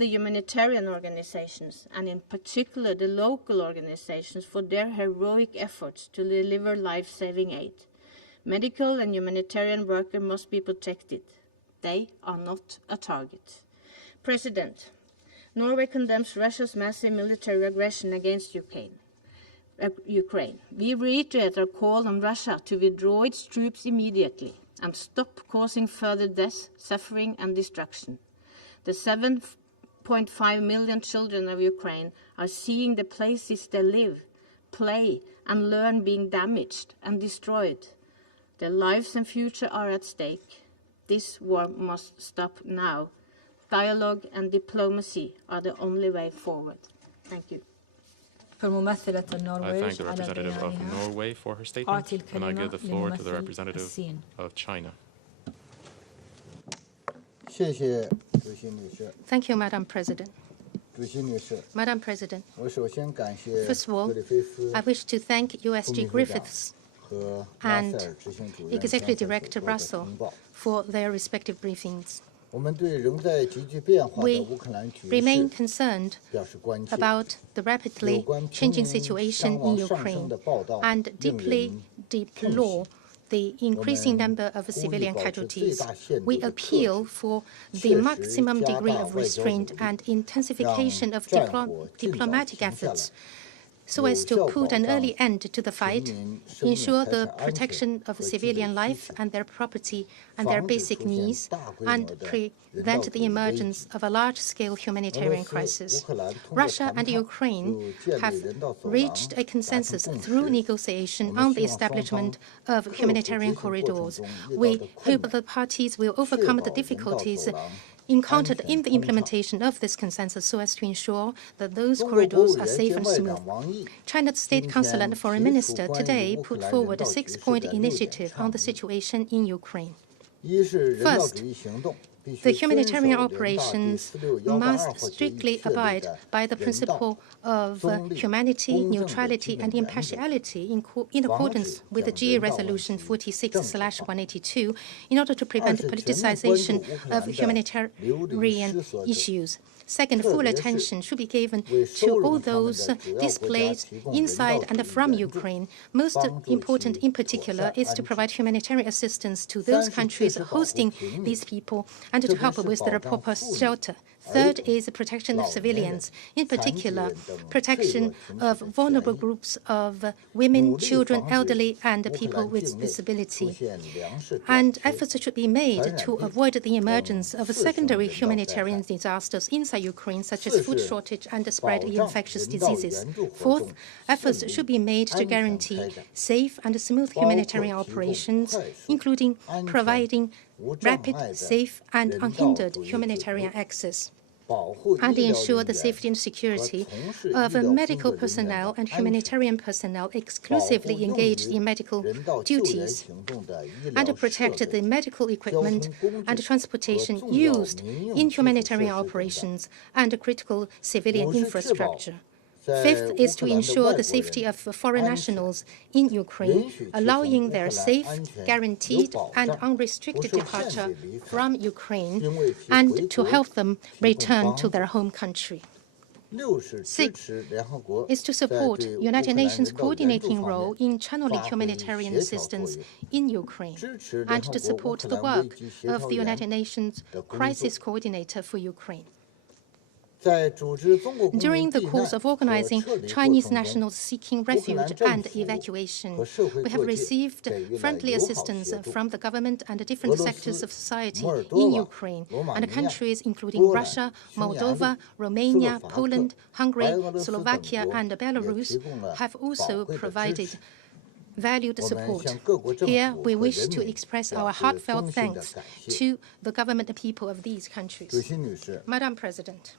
humanitarian organizations, and in particular the local organizations, for their heroic efforts to deliver life-saving aid. Medical and humanitarian workers must be protected. They are not a target. President, Norway condemns Russia's massive military aggression against Ukraine. We reiterate our call on Russia to withdraw its troops immediately and stop causing further death, suffering, and destruction. The 7.5 million children of Ukraine are seeing the places they live, play, and learn being damaged and destroyed. Their lives and future are at stake. This war must stop now. Dialogue and diplomacy are the only way forward. Thank you. I thank the representative of Norway for her statement, and I give the floor to the representative of China. Thank you, Madam President. Madam President, first of all, I wish to thank USG Griffiths and Executive Director Russell for their respective briefings. We remain concerned about the rapidly changing situation in Ukraine and deeply deplore the increasing number of civilian casualties. We appeal for the maximum degree of restraint and intensification of diplomatic efforts so as to put an early end to the fight, ensure the protection of civilian life and their property and their basic needs, and prevent the emergence of a large-scale humanitarian crisis. Russia and Ukraine have reached a consensus through negotiation on the establishment of humanitarian corridors. We hope the parties will overcome the difficulties encountered in the implementation of this consensus so as to ensure that those corridors are safe and smooth. China's State Council and Foreign Minister today put forward a 6-point initiative on the situation in Ukraine. First, the humanitarian operations must strictly abide by the principle of humanity, neutrality, and impartiality in accordance with the GA Resolution 46/182 in order to prevent politicization of humanitarian issues. Second, full attention should be given to all those displaced inside and from Ukraine. Most important in particular is to provide humanitarian assistance to those countries hosting these people and to help with their proper shelter. Third is the protection of civilians, in particular, protection of vulnerable groups of women, children, elderly, and people with disability. And efforts should be made to avoid the emergence of secondary humanitarian disasters inside Ukraine, such as food shortage and the spread of infectious diseases. Fourth, efforts should be made to guarantee safe and smooth humanitarian operations, including providing rapid, safe, and unhindered humanitarian access, and ensure the safety and security of medical personnel and humanitarian personnel exclusively engaged in medical duties, and protect the medical equipment and transportation used in humanitarian operations and critical civilian infrastructure. Fifth is to ensure the safety of foreign nationals in Ukraine, allowing their safe, guaranteed, and unrestricted departure from Ukraine, and to help them return to their home country. Sixth is to support United Nations' coordinating role in channeling humanitarian assistance in Ukraine, and to support the work of the United Nations Crisis Coordinator for Ukraine. During the course of organizing Chinese nationals seeking refuge and evacuation, we have received friendly assistance from the government and different sectors of society in Ukraine, and countries including Russia, Moldova, Romania, Poland, Hungary, Slovakia, and Belarus have also provided valued support. Here, we wish to express our heartfelt thanks to the government and people of these countries. Madam President,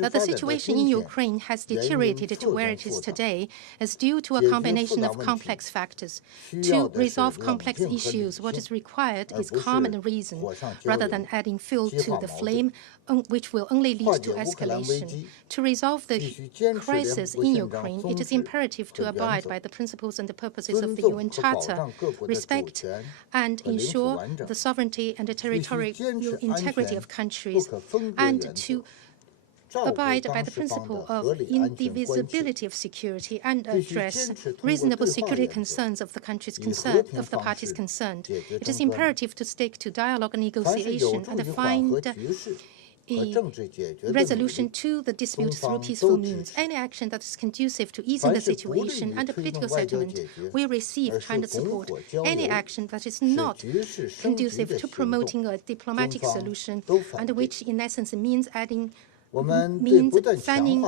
that the situation in Ukraine has deteriorated to where it is today is due to a combination of complex factors. To resolve complex issues, what is required is calm and reason, rather than adding fuel to the flame, which will only lead to escalation. To resolve the crisis in Ukraine, it is imperative to abide by the principles and the purposes of the UN Charter, respect and ensure the sovereignty and the territorial integrity of countries, and to abide by the principle of indivisibility of security and address reasonable security concerns of the parties concerned. It is imperative to stick to dialogue and negotiation and find a resolution to the dispute through peaceful means. Any action that is conducive to easing the situation and a political settlement will receive China's support. Any action that is not conducive to promoting a diplomatic solution, and which in essence means fanning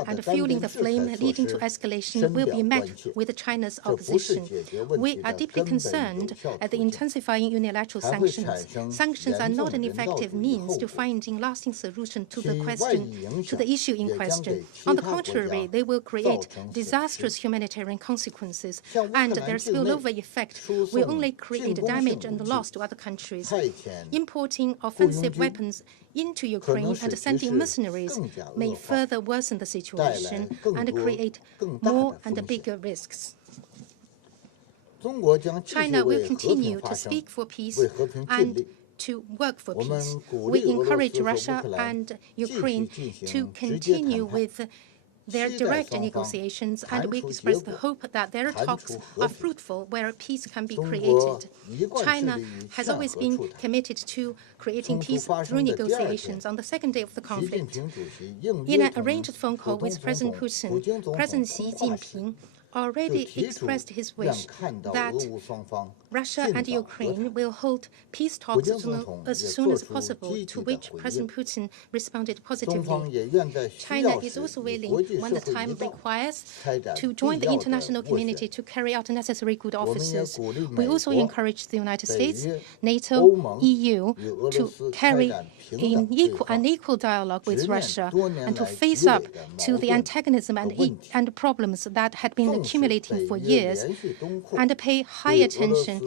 and fueling the flame leading to escalation, will be met with China's opposition. We are deeply concerned at the intensifying unilateral sanctions. Sanctions are not an effective means to finding lasting solution to the issue in question. On the contrary, they will create disastrous humanitarian consequences, and their spillover effect will only create damage and loss to other countries. Importing offensive weapons into Ukraine and sending mercenaries may further worsen the situation and create more and bigger risks. China will continue to speak for peace and to work for peace. We encourage Russia and Ukraine to continue with their direct negotiations, and we express the hope that their talks are fruitful where peace can be created. China has always been committed to creating peace through negotiations. On the second day of the conflict, in an arranged phone call with President Putin, President Xi Jinping already expressed his wish that Russia and Ukraine will hold peace talks as soon as possible, to which President Putin responded positively. China is also willing, when the time requires, to join the international community to carry out necessary good offices. We also encourage the United States, NATO, EU to carry an equal dialogue with Russia and to face up to the antagonism and problems that had been accumulating for years, and pay high attention